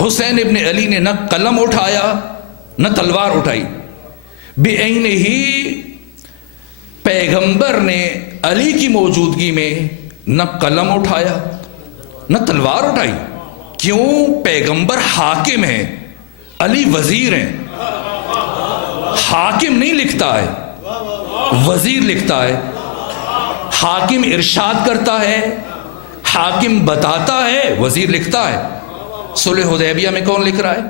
حسین ابن علی نے نہ قلم اٹھایا نہ تلوار اٹھائی، بعین ہی پیغمبر نے علی کی موجودگی میں نہ قلم اٹھایا نہ تلوار اٹھائی۔ کیوں؟ پیغمبر حاکم ہے، علی وزیر ہیں۔ حاکم نہیں لکھتا ہے، وزیر لکھتا ہے۔ حاکم ارشاد کرتا ہے، حاکم بتاتا ہے، وزیر لکھتا ہے۔ صلح حدیبیہ میں کون لکھ رہا ہے؟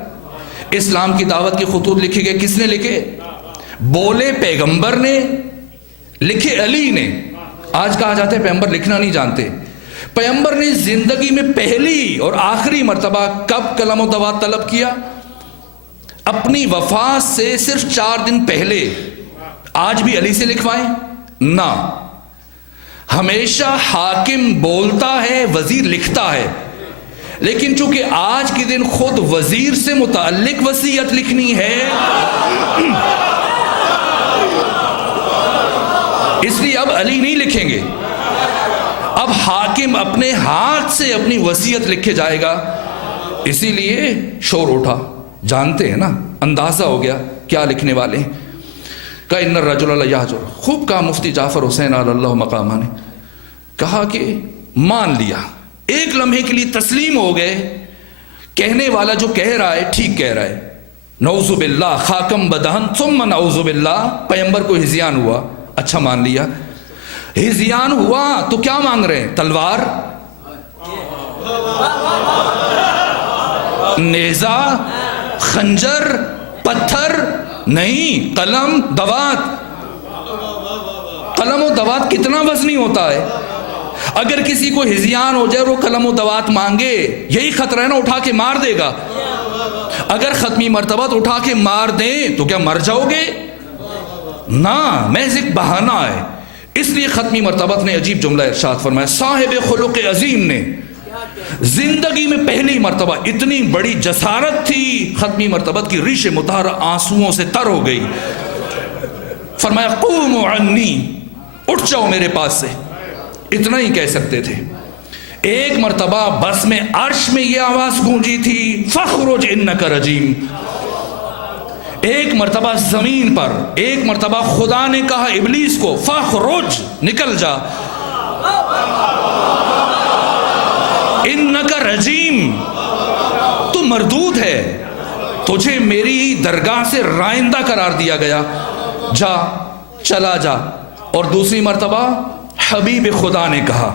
اسلام کی دعوت کے خطوط لکھے گئے کس نے لکھے؟ بولے پیغمبر نے، لکھے علی نے۔ آج کہا جاتا ہے پیغمبر لکھنا نہیں جانتے۔ پیغمبر نے زندگی میں پہلی اور آخری مرتبہ کب قلم و دوات طلب کیا؟ اپنی وفات سے صرف 4 دن پہلے۔ آج بھی علی سے لکھوائیں؟ نہ، ہمیشہ حاکم بولتا ہے، وزیر لکھتا ہے۔ لیکن چونکہ آج کے دن خود وزیر سے متعلق وصیت لکھنی ہے، اس لیے اب علی نہیں لکھیں گے، اب حاکم اپنے ہاتھ سے اپنی وصیت لکھے جائے گا۔ اسی لیے شور اٹھا، جانتے ہیں نا، اندازہ ہو گیا کیا لکھنے والے ہیں۔ کہا ان الرجل لیہجر، خوب کہا مفتی جعفر حسین علی اللہ مقامہ نے، کہا کہ مان لیا، ایک لمحے کے لیے تسلیم ہو گئے، کہنے والا جو کہہ رہا ہے ٹھیک کہہ رہا ہے۔ نعوذ باللہ خاکم بدہن ثم نعوذ باللہ، پیغمبر کو ہذیان ہوا، اچھا مان لیا۔ ہذیان ہوا تو کیا مانگ رہے ہیں؟ تلوار، نیزہ، خنجر، پتھر نہیں، قلم دوات۔ قلم و دوات کتنا وزنی ہوتا ہے؟ اگر کسی کو ہذیان ہو جائے اور وہ قلم و دوات مانگے، یہی خطرہ ہے نا، اٹھا کے مار دے گا۔ اگر ختمی مرتبہ اٹھا کے مار دیں تو کیا مر جاؤ گے؟ نہ، محض ایک بہانہ ہے۔ اس لیے ختمی مرتبہ نے عجیب جملہ ارشاد فرمایا، صاحب خلق عظیم نے زندگی میں پہلی مرتبہ اتنی بڑی جسارت تھی، ختمی مرتبہ کی ریش مطہرہ آنسوؤں سے تر ہو گئی۔ فرمایا قوموا عنی، اٹھ جاؤ میرے پاس سے، اتنا ہی کہہ سکتے تھے۔ ایک مرتبہ بس میں عرش میں یہ آواز گونجی تھی، فخرج انک رجیم۔ ایک مرتبہ زمین پر، ایک مرتبہ خدا نے کہا ابلیس کو فخرج، نکل جا، انک رجیم، تو مردود ہے، تجھے میری درگاہ سے رائندہ قرار دیا گیا، جا، چلا جا۔ اور دوسری مرتبہ حبیب خدا نے کہا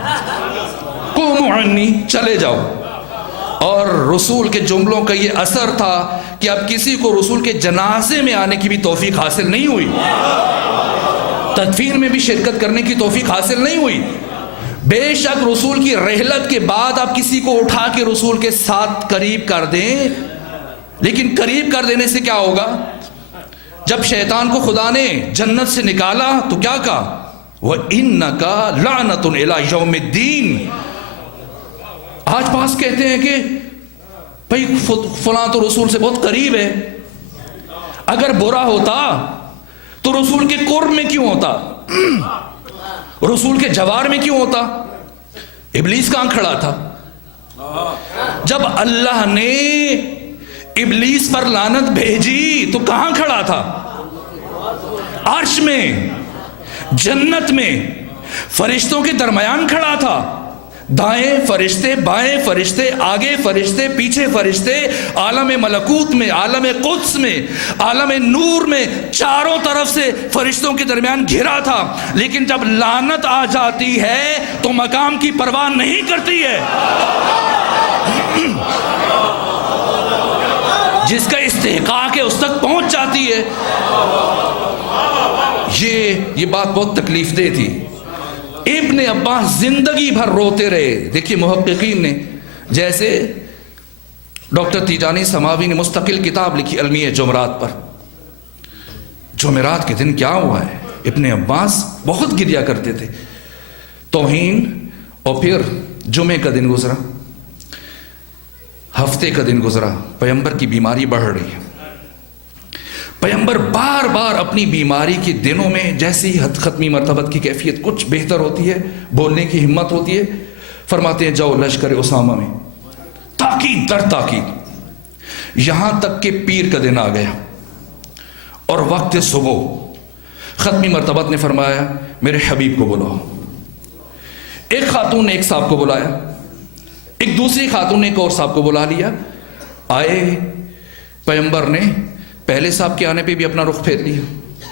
قوموا عنی، چلے جاؤ۔ اور رسول کے جملوں کا یہ اثر تھا کہ اب کسی کو رسول کے جنازے میں آنے کی بھی توفیق حاصل نہیں ہوئی، تدفین میں بھی شرکت کرنے کی توفیق حاصل نہیں ہوئی۔ بے شک رسول کی رحلت کے بعد آپ کسی کو اٹھا کے رسول کے ساتھ قریب کر دیں، لیکن قریب کر دینے سے کیا ہوگا؟ جب شیطان کو خدا نے جنت سے نکالا تو کیا کہا؟ وَإِنَّكَ لَعْنَةٌ إِلَى يَوْمِ الدِّينِ۔ آج پاس کہتے ہیں کہ بھئی فلاں تو رسول سے بہت قریب ہے، اگر برا ہوتا تو رسول کے قرب میں کیوں ہوتا، رسول کے جوار میں کیوں ہوتا؟ ابلیس کہاں کھڑا تھا؟ جب اللہ نے ابلیس پر لعنت بھیجی تو کہاں کھڑا تھا؟ عرش میں، جنت میں، فرشتوں کے درمیان کھڑا تھا۔ دائیں فرشتے، بائیں فرشتے، آگے فرشتے، پیچھے فرشتے، عالم ملکوت میں، عالم قدس میں، عالم نور میں، چاروں طرف سے فرشتوں کے درمیان گھرا تھا۔ لیکن جب لعنت آ جاتی ہے تو مقام کی پرواہ نہیں کرتی ہے، جس کا استحقاق ہے اس تک پہنچ جاتی ہے۔ یہ بات بہت تکلیف دہ تھی۔ ابن عباس زندگی بھر روتے رہے۔ دیکھیے محققین نے، جیسے ڈاکٹر تیجانی سماوی نے مستقل کتاب لکھی المیہ جمعرات پر. جمعرات کے دن کیا ہوا ہے؟ ابن عباس بہت گریا کرتے تھے، توہین. اور پھر جمعے کا دن گزرا، ہفتے کا دن گزرا، پیغمبر کی بیماری بڑھ رہی ہے. پیغمبر بار بار اپنی بیماری کے دنوں میں جیسی ختمی مرتبت کی کیفیت کچھ بہتر ہوتی ہے، بولنے کی ہمت ہوتی ہے، فرماتے ہیں جاؤ لشکر اسامہ میں. تاکید در تاکید، یہاں تک کہ پیر کا دن آ گیا اور وقت صبح ختمی مرتبت نے فرمایا میرے حبیب کو بلاؤ. ایک خاتون نے ایک صاحب کو بلایا، ایک دوسری خاتون نے ایک اور صاحب کو بلا لیا. آئے، پیغمبر نے پہلے صاحب کے آنے پہ بھی اپنا رخ پھیر لیا.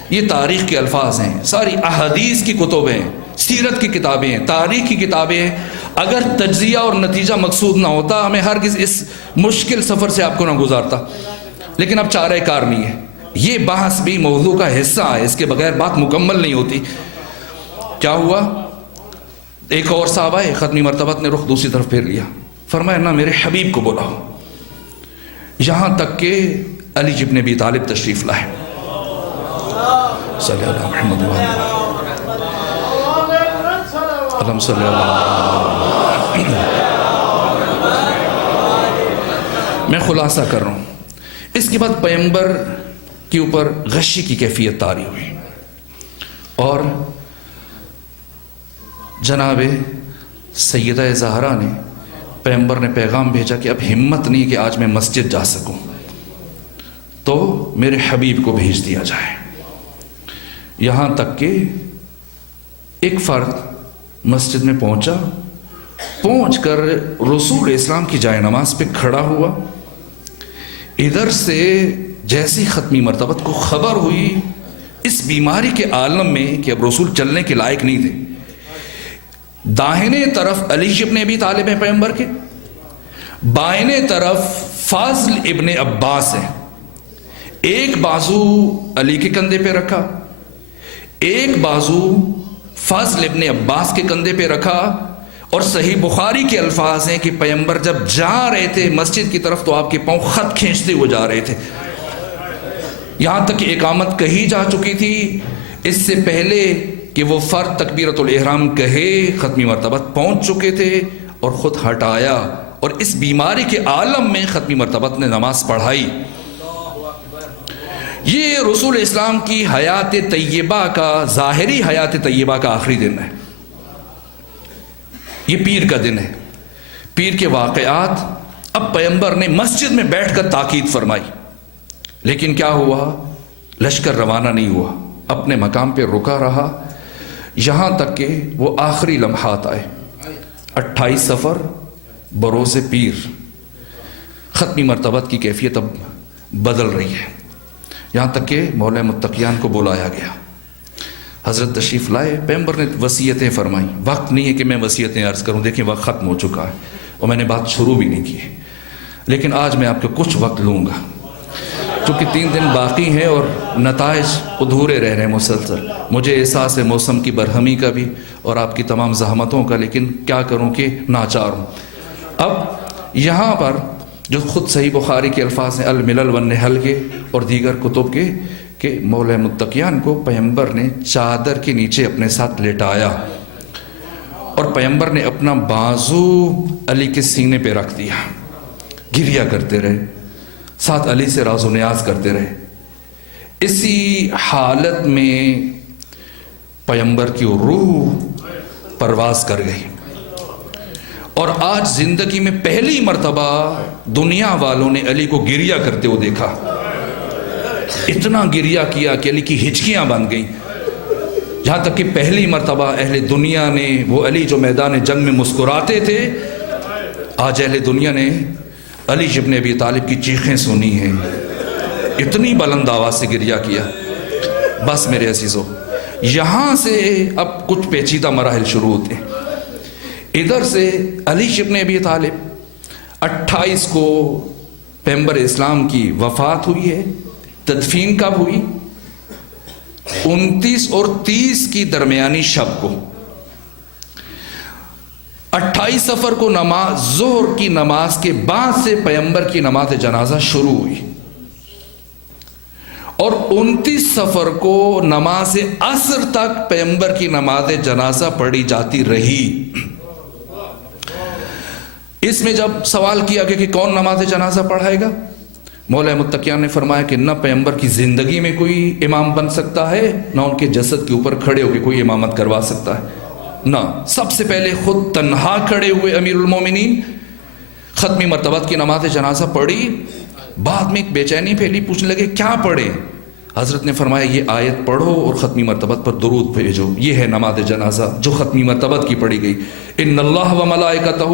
یہ تاریخ کے الفاظ ہیں، ساری احادیث کی کتب ہیں، سیرت کی کتابیں ہیں، تاریخ کی کتابیں ہیں. اگر تجزیہ اور نتیجہ مقصود نہ ہوتا میں ہرگز اس مشکل سفر سے آپ کو نہ گزارتا، لیکن اب چارہ کار نہیں ہے. یہ بحث بھی موضوع کا حصہ ہے، اس کے بغیر بات مکمل نہیں ہوتی. کیا ہوا؟ ایک اور صاحب آئے، ختمی مرتبت نے رخ دوسری طرف پھیر لیا، فرمایا نہ میرے حبیب کو بلاؤ. یہاں تک کہ علی ابن ابی طالب تشریف لائے. صلی اللہ محمد اللہم صلی اللہ. میں خلاصہ کر رہا ہوں. اس کے بعد پیغمبر کے اوپر غشی کی کیفیت طاری ہوئی اور جناب سیدہ زہرا نے، پیغمبر نے پیغام بھیجا کہ اب ہمت نہیں کہ آج میں مسجد جا سکوں، تو میرے حبیب کو بھیج دیا جائے. یہاں تک کہ ایک فرد مسجد میں پہنچ کر رسول اسلام کی جائے نماز پہ کھڑا ہوا. ادھر سے جیسی ختمی مرتبت کو خبر ہوئی اس بیماری کے عالم میں کہ اب رسول چلنے کے لائق نہیں تھے. داہنے طرف علی ابن ابی طالب ہیں پیغمبر کے، بائیں طرف فاضل ابن عباس ہے. ایک بازو علی کے کندھے پہ رکھا، ایک بازو فاضل ابن عباس کے کندھے پہ رکھا. اور صحیح بخاری کے الفاظ ہیں کہ پیغمبر جب جا رہے تھے مسجد کی طرف تو آپ کے پاؤں خط کھینچتے ہوئے جا رہے تھے. یہاں تک کہ اقامت کہی جا چکی تھی، اس سے پہلے کہ وہ فرد تکبیرۃ الاحرام کہے ختمی مرتبت پہنچ چکے تھے اور خود ہٹایا. اور اس بیماری کے عالم میں ختمی مرتبت نے نماز پڑھائی. یہ رسول اسلام کی حیات طیبہ کا، ظاہری حیات طیبہ کا آخری دن ہے. یہ پیر کا دن ہے. پیر کے واقعات. اب پیغمبر نے مسجد میں بیٹھ کر تاکید فرمائی، لیکن کیا ہوا؟ لشکر روانہ نہیں ہوا، اپنے مقام پہ رکا رہا یہاں تک کہ وہ آخری لمحات آئے. 28 صفر بروز پیر. ختمی مرتبت کی کیفیت اب بدل رہی ہے، یہاں تک کہ مولا متقیان کو بلایا گیا. حضرت تشریف لائے. پیغمبر نے وصیتیں فرمائیں. وقت نہیں ہے کہ میں وصیتیں عرض کروں، دیکھیں وقت ختم ہو چکا ہے اور میں نے بات شروع بھی نہیں کی ہے. لیکن آج میں آپ کو کچھ وقت لوں گا چونکہ 3 دن باقی ہیں اور نتائج ادھورے رہ رہے ہیں مسلسل. مجھے احساس ہے موسم کی برہمی کا بھی اور آپ کی تمام زحمتوں کا، لیکن کیا کروں کہ ناچار ہوں. اب یہاں پر جو خود صحیح بخاری کے الفاظ ہیں الملل والنحل کے اور دیگر کتب کے، کہ مولا متقیان کو پیغمبر نے چادر کے نیچے اپنے ساتھ لٹایا اور پیغمبر نے اپنا بازو علی کے سینے پہ رکھ دیا. گریا کرتے رہے، ساتھ علی سے راز و نیاز کرتے رہے. اسی حالت میں پیغمبر کی روح پرواز کر گئی اور آج زندگی میں پہلی مرتبہ دنیا والوں نے علی کو گریا کرتے ہوئے دیکھا. اتنا گریا کیا کہ علی کی ہچکیاں بن گئیں، جہاں تک کہ پہلی مرتبہ اہل دنیا نے وہ علی جو میدان جنگ میں مسکراتے تھے، آج اہل دنیا نے علی ابن ابی طالب کی چیخیں سنی ہیں. اتنی بلند آواز سے گریا کیا. بس میرے عزیزو، یہاں سے اب کچھ پیچیدہ مراحل شروع ہوتے ہیں. ادھر سے علی ابن ابی طالب 28 کو پیغمبر اسلام کی وفات ہوئی ہے. تدفین کب ہوئی؟ 29 اور 30 کی درمیانی شب کو. 28 سفر کو نماز ظہر کی نماز کے بعد سے پیغمبر کی نماز جنازہ شروع ہوئی اور 29 سفر کو نماز عصر تک پیغمبر کی نماز جنازہ پڑھی جاتی رہی۔ اس میں جب سوال کیا گیا کہ کون نماز جنازہ پڑھائے گا، مولا متقیان نے فرمایا کہ نہ پیغمبر کی زندگی میں کوئی امام بن سکتا ہے، نہ ان کے جسد کے اوپر کھڑے ہو کے کوئی امامت کروا سکتا ہے، نہ سب سے پہلے خود تنہا کھڑے ہوئے امیر المومنین ختمی مرتبت کی نماز جنازہ پڑھی۔ بعد میں ایک بے چینی پھیلی، پوچھنے لگے کیا پڑھے؟ حضرت نے فرمایا یہ آیت پڑھو اور ختمی مرتبت پر درود بھیجو، یہ ہے نماز جنازہ جو ختمی مرتبت کی پڑھی گئی۔ ان اللہ و ملائکتہ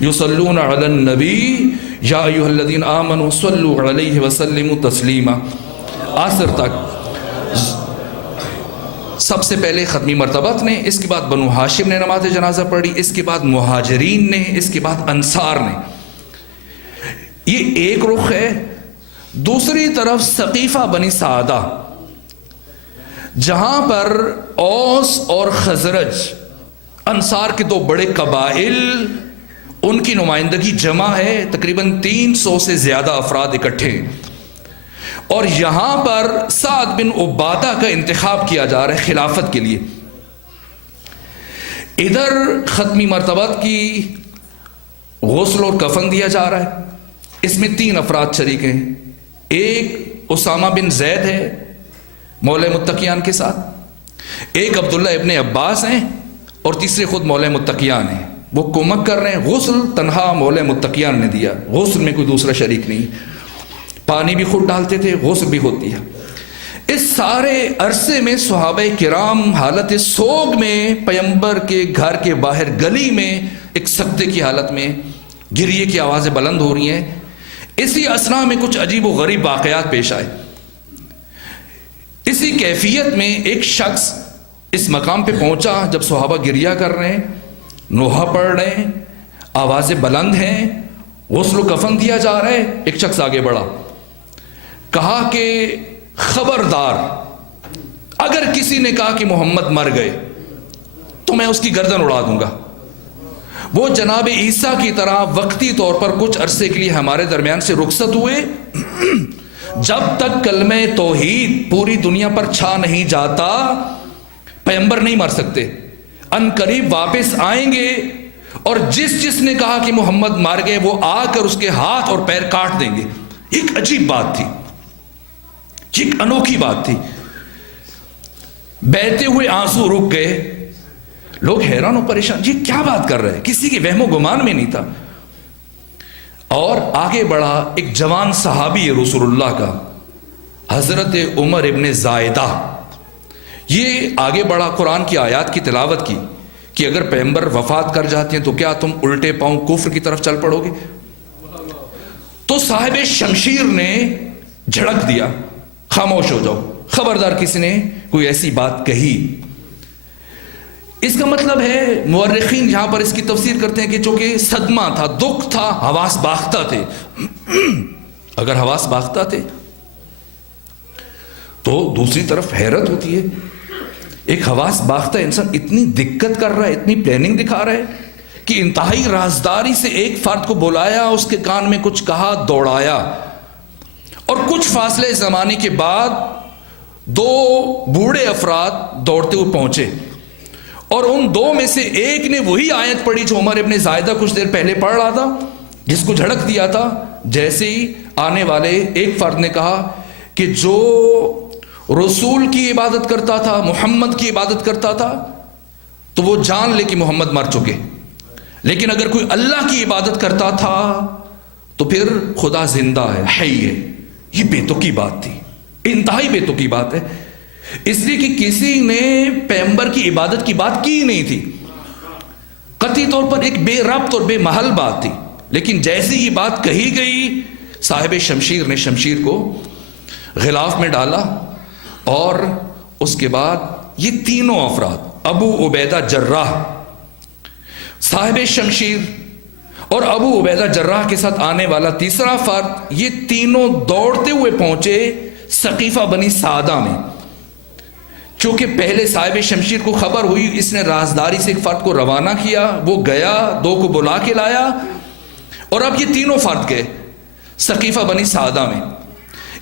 یصلون علی النبی یا ایھا الذین آمنوا صلوا علیہ وسلموا تسلیما، آخر تک۔ سب سے پہلے ختمی مرتبت نے، اس کے بعد بنو ہاشم نے نماز جنازہ پڑھی، اس کے بعد مہاجرین نے، اس کے بعد انصار نے۔ یہ ایک رخ ہے۔ دوسری طرف ثقیفہ بنی سعدہ، جہاں پر اوس اور خزرج انصار کے دو بڑے قبائل، ان کی نمائندگی جمع ہے، تقریباً 300 سے زیادہ افراد اکٹھے، اور یہاں پر سعد بن عبادہ کا انتخاب کیا جا رہا ہے خلافت کے لیے۔ ادھر ختمی مرتبت کی غسل اور کفن دیا جا رہا ہے، اس میں 3 افراد شریک ہیں، ایک اسامہ بن زید ہے مولا متقیان کے ساتھ، ایک عبداللہ ابن عباس ہیں، اور تیسرے خود مولا متقیان ہیں، وہ کمک کر رہے ہیں۔ غسل تنہا مولا متقیان نے دیا، غسل میں کوئی دوسرا شریک نہیں، پانی بھی خود ڈالتے تھے، غسل بھی خود دیا۔ اس سارے عرصے میں صحابہ کرام حالت سوگ میں پیغمبر کے گھر کے باہر گلی میں ایک سکتے کی حالت میں گریے کی آوازیں بلند ہو رہی ہیں۔ اسی اثناء میں کچھ عجیب و غریب واقعات پیش آئے۔ اسی کیفیت میں ایک شخص اس مقام پہ پہنچا جب صحابہ گریہ کر رہے ہیں، نوحہ پڑھ رہے ہیں، آوازیں بلند ہیں، غسل و کفن دیا جا رہا ہے۔ ایک شخص آگے بڑھا، کہا کہ خبردار، اگر کسی نے کہا کہ محمد مر گئے تو میں اس کی گردن اڑا دوں گا۔ وہ جناب عیسیٰ کی طرح وقتی طور پر کچھ عرصے کے لیے ہمارے درمیان سے رخصت ہوئے، جب تک کلمہ توحید پوری دنیا پر چھا نہیں جاتا پیغمبر نہیں مر سکتے، ان قریب واپس آئیں گے، اور جس نے کہا کہ محمد مر گئے وہ آ کر اس کے ہاتھ اور پیر کاٹ دیں گے۔ ایک عجیب بات تھی، ایک انوکھی بات تھی۔ بہتے ہوئے آنسو رک گئے، لوگ حیران و پریشان، یہ کیا بات کر رہے ہیں، کسی کے وہم و گمان میں نہیں تھا۔ اور آگے بڑھا ایک جوان صحابی رسول اللہ کا، حضرت عمر ابن زائدہ، یہ آگے بڑھا، قرآن کی آیات کی تلاوت کی کہ اگر پیغمبر وفات کر جاتے ہیں تو کیا تم الٹے پاؤں کفر کی طرف چل پڑو گے؟ تو صاحب شمشیر نے جھڑک دیا، خاموش ہو جاؤ، خبردار کسی نے کوئی ایسی بات کہی۔ اس کا مطلب ہے مورخین یہاں پر اس کی تفسیر کرتے ہیں کہ چونکہ صدمہ تھا، دکھ تھا، حواس باختہ تھے۔ اگر حواس باختہ تھے تو دوسری طرف حیرت ہوتی ہے، ایک حواس باختہ انسان اتنی دقت کر رہا ہے، اتنی پلاننگ دکھا رہا ہے کہ انتہائی رازداری سے ایک فرد کو بلایا، اس کے کان میں کچھ کہا، دوڑایا، اور کچھ فاصلے زمانے کے بعد 2 بوڑھے افراد دوڑتے ہوئے پہنچے، اور ان 2 میں سے ایک نے وہی آیت پڑھی جو عمر ابن زائدہ کچھ دیر پہلے پڑھ رہا تھا، جس کو جھڑک دیا تھا۔ جیسے ہی آنے والے ایک فرد نے کہا کہ جو رسول کی عبادت کرتا تھا، محمد کی عبادت کرتا تھا، تو وہ جان لے کہ محمد مر چکے، لیکن اگر کوئی اللہ کی عبادت کرتا تھا تو پھر خدا زندہ ہے، حی ہے۔ یہ بے تکی بات تھی، انتہائی بے تکی بات ہے، اس لیے کہ کسی نے پیغمبر کی عبادت کی بات کی نہیں تھی، قطعی طور پر ایک بے ربط اور بے محل بات تھی، لیکن جیسی یہ بات کہی گئی، صاحب شمشیر نے شمشیر کو غلاف میں ڈالا، اور اس کے بعد یہ تینوں افراد، ابو عبیدہ جراح، صاحب شمشیر اور ابو عبیدہ جراح کے ساتھ آنے والا تیسرا فرد، یہ تینوں دوڑتے ہوئے پہنچے ثقیفہ بنی سعدہ میں۔ چونکہ پہلے صاحب شمشیر کو خبر ہوئی، اس نے رازداری سے ایک فرد کو روانہ کیا، وہ گیا، 2 کو بلا کے لایا، اور اب یہ تینوں فرد گئے ثقیفہ بنی سعدہ میں۔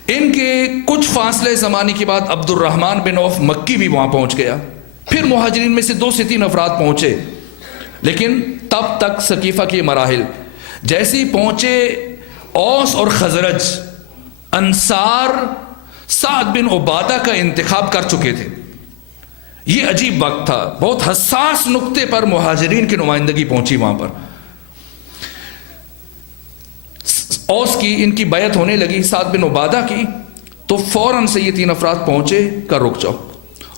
ان کے کچھ فاصلے زمانے کے بعد عبد الرحمن بن عوف مکی بھی وہاں پہنچ گیا، پھر مہاجرین میں سے 2 سے 3 افراد پہنچے، لیکن تب تک ثقیفہ کے مراحل جیسے ہی پہنچے، اوس اور خزرج انصار سعد بن عبادہ کا انتخاب کر چکے تھے۔ یہ عجیب وقت تھا، بہت حساس نقطے پر مہاجرین کی نمائندگی پہنچی وہاں پر۔ اوس کی ان کی بیعت ہونے لگی، سعد بن عبادہ کی، تو فوراً سے یہ 3 افراد پہنچے کہ رک جاؤ۔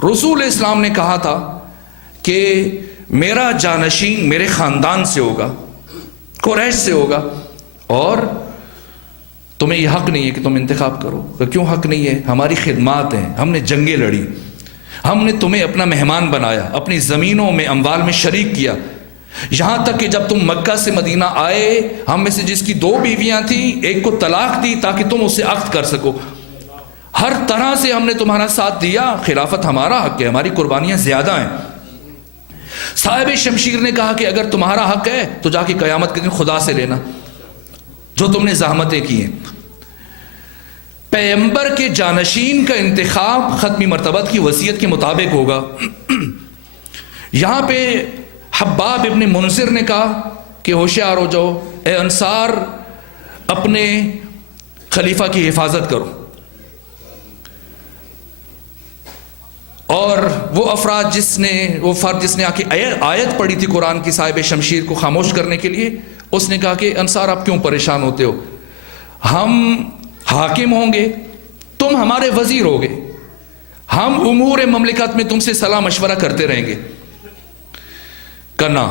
رسول اسلام نے کہا تھا کہ میرا جانشین میرے خاندان سے ہوگا، قریش سے ہوگا، اور تمہیں یہ حق نہیں ہے کہ تم انتخاب کرو۔ کہ کیوں حق نہیں ہے؟ ہماری خدمات ہیں، ہم نے جنگیں لڑی، ہم نے تمہیں اپنا مہمان بنایا، اپنی زمینوں میں اموال میں شریک کیا، یہاں تک کہ جب تم مکہ سے مدینہ آئے، ہم میں سے جس کی 2 بیویاں تھیں، ایک کو طلاق دی تاکہ تم اسے عقد کر سکو۔ ہر طرح سے ہم نے تمہارا ساتھ دیا، خلافت ہمارا حق ہے، ہماری قربانیاں زیادہ ہیں۔ صاحب شمشیر نے کہا کہ اگر تمہارا حق ہے تو جا کے قیامت کے دن خدا سے لینا جو تم نے زحمتیں کی ہیں۔ پیغمبر کے جانشین کا انتخاب ختمی مرتبت کی وصیت کے مطابق ہوگا۔ یہاں پہ حباب ابن منذر نے کہا کہ ہوشیار ہو جاؤ، اے انصار، اپنے خلیفہ کی حفاظت کرو، اور وہ فرد جس نے آ کے آیت پڑھی تھی قرآن کی صاحب شمشیر کو خاموش کرنے کے لیے، اس نے کہا کہ انصار آپ کیوں پریشان ہوتے ہو؟ ہم حاکم ہوں گے، تم ہمارے وزیر ہوگے، ہم امور مملکت میں تم سے صلاح مشورہ کرتے رہیں گے۔ کنا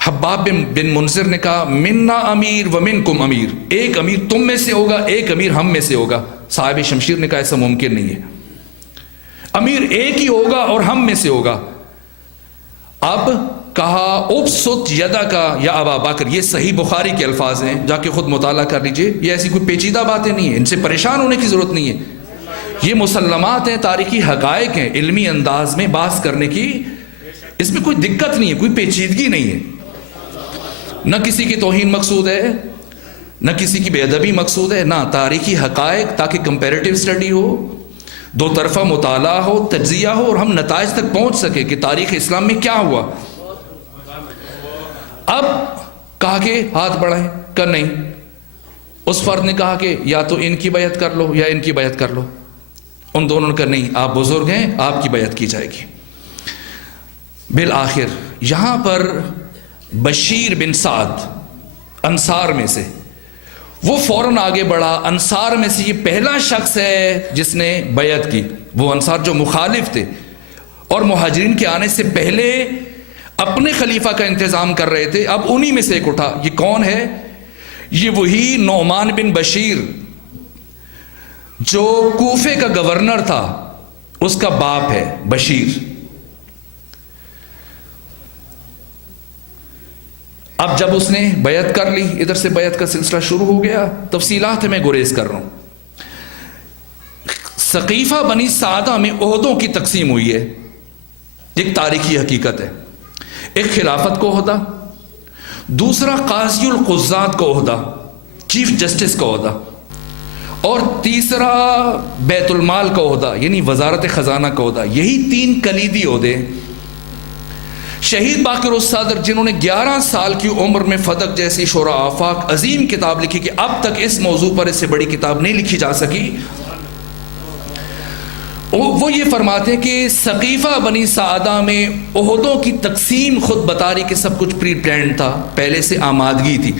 حباب بن منذر نے کہا منا امیر و منکم امیر، ایک امیر تم میں سے ہوگا، ایک امیر ہم میں سے ہوگا۔ صاحب شمشیر نے کہا ایسا ممکن نہیں ہے، امیر ایک ہی ہوگا اور ہم میں سے ہوگا۔ اب کہا ابسط یدا کا یا ابا بکر، یہ صحیح بخاری کے الفاظ ہیں، جا کے خود مطالعہ کر لیجئے، یہ ایسی کوئی پیچیدہ باتیں نہیں ہیں، ان سے پریشان ہونے کی ضرورت نہیں ہے، یہ مسلمات ہیں، تاریخی حقائق ہیں، علمی انداز میں بحث کرنے کی اس میں کوئی دقت نہیں ہے، کوئی پیچیدگی نہیں ہے، نہ کسی کی توہین مقصود ہے، نہ کسی کی بے ادبی مقصود ہے، نہ تاریخی حقائق، تاکہ کمپیریٹیو اسٹڈی ہو، 2 طرفہ مطالعہ ہو، تجزیہ ہو، اور ہم نتائج تک پہنچ سکے کہ تاریخ اسلام میں کیا ہوا۔ اب کہا کہ ہاتھ بڑھائیں، کہ نہیں، اس فرد نے کہا کہ یا تو ان کی بیعت کر لو یا ان کی بیعت کر لو، ان دونوں نے کہا نہیں، آپ بزرگ ہیں، آپ کی بیعت کی جائے گی۔ بالآخر یہاں پر بشیر بن سعد انصار میں سے، وہ فوراً آگے بڑھا، انصار میں سے یہ پہلا شخص ہے جس نے بیعت کی۔ وہ انصار جو مخالف تھے اور مہاجرین کے آنے سے پہلے اپنے خلیفہ کا انتظام کر رہے تھے، اب انہی میں سے ایک اٹھا۔ یہ کون ہے؟ یہ وہی نعمان بن بشیر جو کوفے کا گورنر تھا، اس کا باپ ہے بشیر۔ اب جب اس نے بیعت کر لی، ادھر سے بیعت کا سلسلہ شروع ہو گیا، تفصیلات میں گریز کر رہا ہوں۔ ثقیفہ بنی سعدہ میں عہدوں کی تقسیم ہوئی ہے، ایک تاریخی حقیقت ہے۔ ایک خلافت کا عہدہ، دوسرا قاضی القضات کا عہدہ، چیف جسٹس کا عہدہ، اور تیسرا بیت المال کا عہدہ یعنی وزارت خزانہ کا عہدہ۔ یہی 3 کلیدی عہدے۔ شہید باقر الصدر جنہوں نے 11 سال کی عمر میں فتح جیسی شورى آفاق عظیم کتاب لکھی کہ اب تک اس موضوع پر اس سے بڑی کتاب نہیں لکھی جا سکی، وہ یہ فرماتے ہیں کہ ثقیفہ بنی سعدہ میں عہدوں کی تقسیم خود بتا رہی کہ سب کچھ پری پلانڈ تھا، پہلے سے آمادگی تھی۔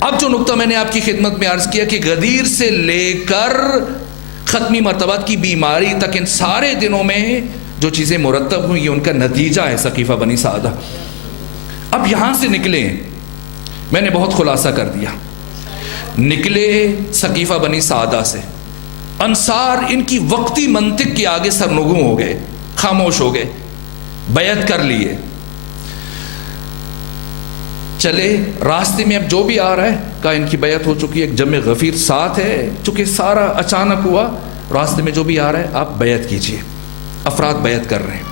اب جو نقطہ میں نے آپ کی خدمت میں عرض کیا کہ غدیر سے لے کر ختمی مرتبات کی بیماری تک ان سارے دنوں میں جو چیزیں مرتب ہوئی، یہ ان کا نتیجہ ہے ثقیفہ بنی سعدہ۔ اب یہاں سے نکلے، میں نے بہت خلاصہ کر دیا، نکلے ثقیفہ بنی سعدہ سے، انصار ان کی وقتی منطق کے آگے سرنگوں ہو گئے، خاموش ہو گئے، بیعت کر لیے، چلے راستے میں اب جو بھی آ رہا ہے کہا ان کی بیعت ہو چکی ہے، ایک جمع غفیر ساتھ ہے، چونکہ سارا اچانک ہوا، راستے میں جو بھی آ رہا ہے آپ بیعت کیجئے۔ افراد بیعت کر رہے ہیں،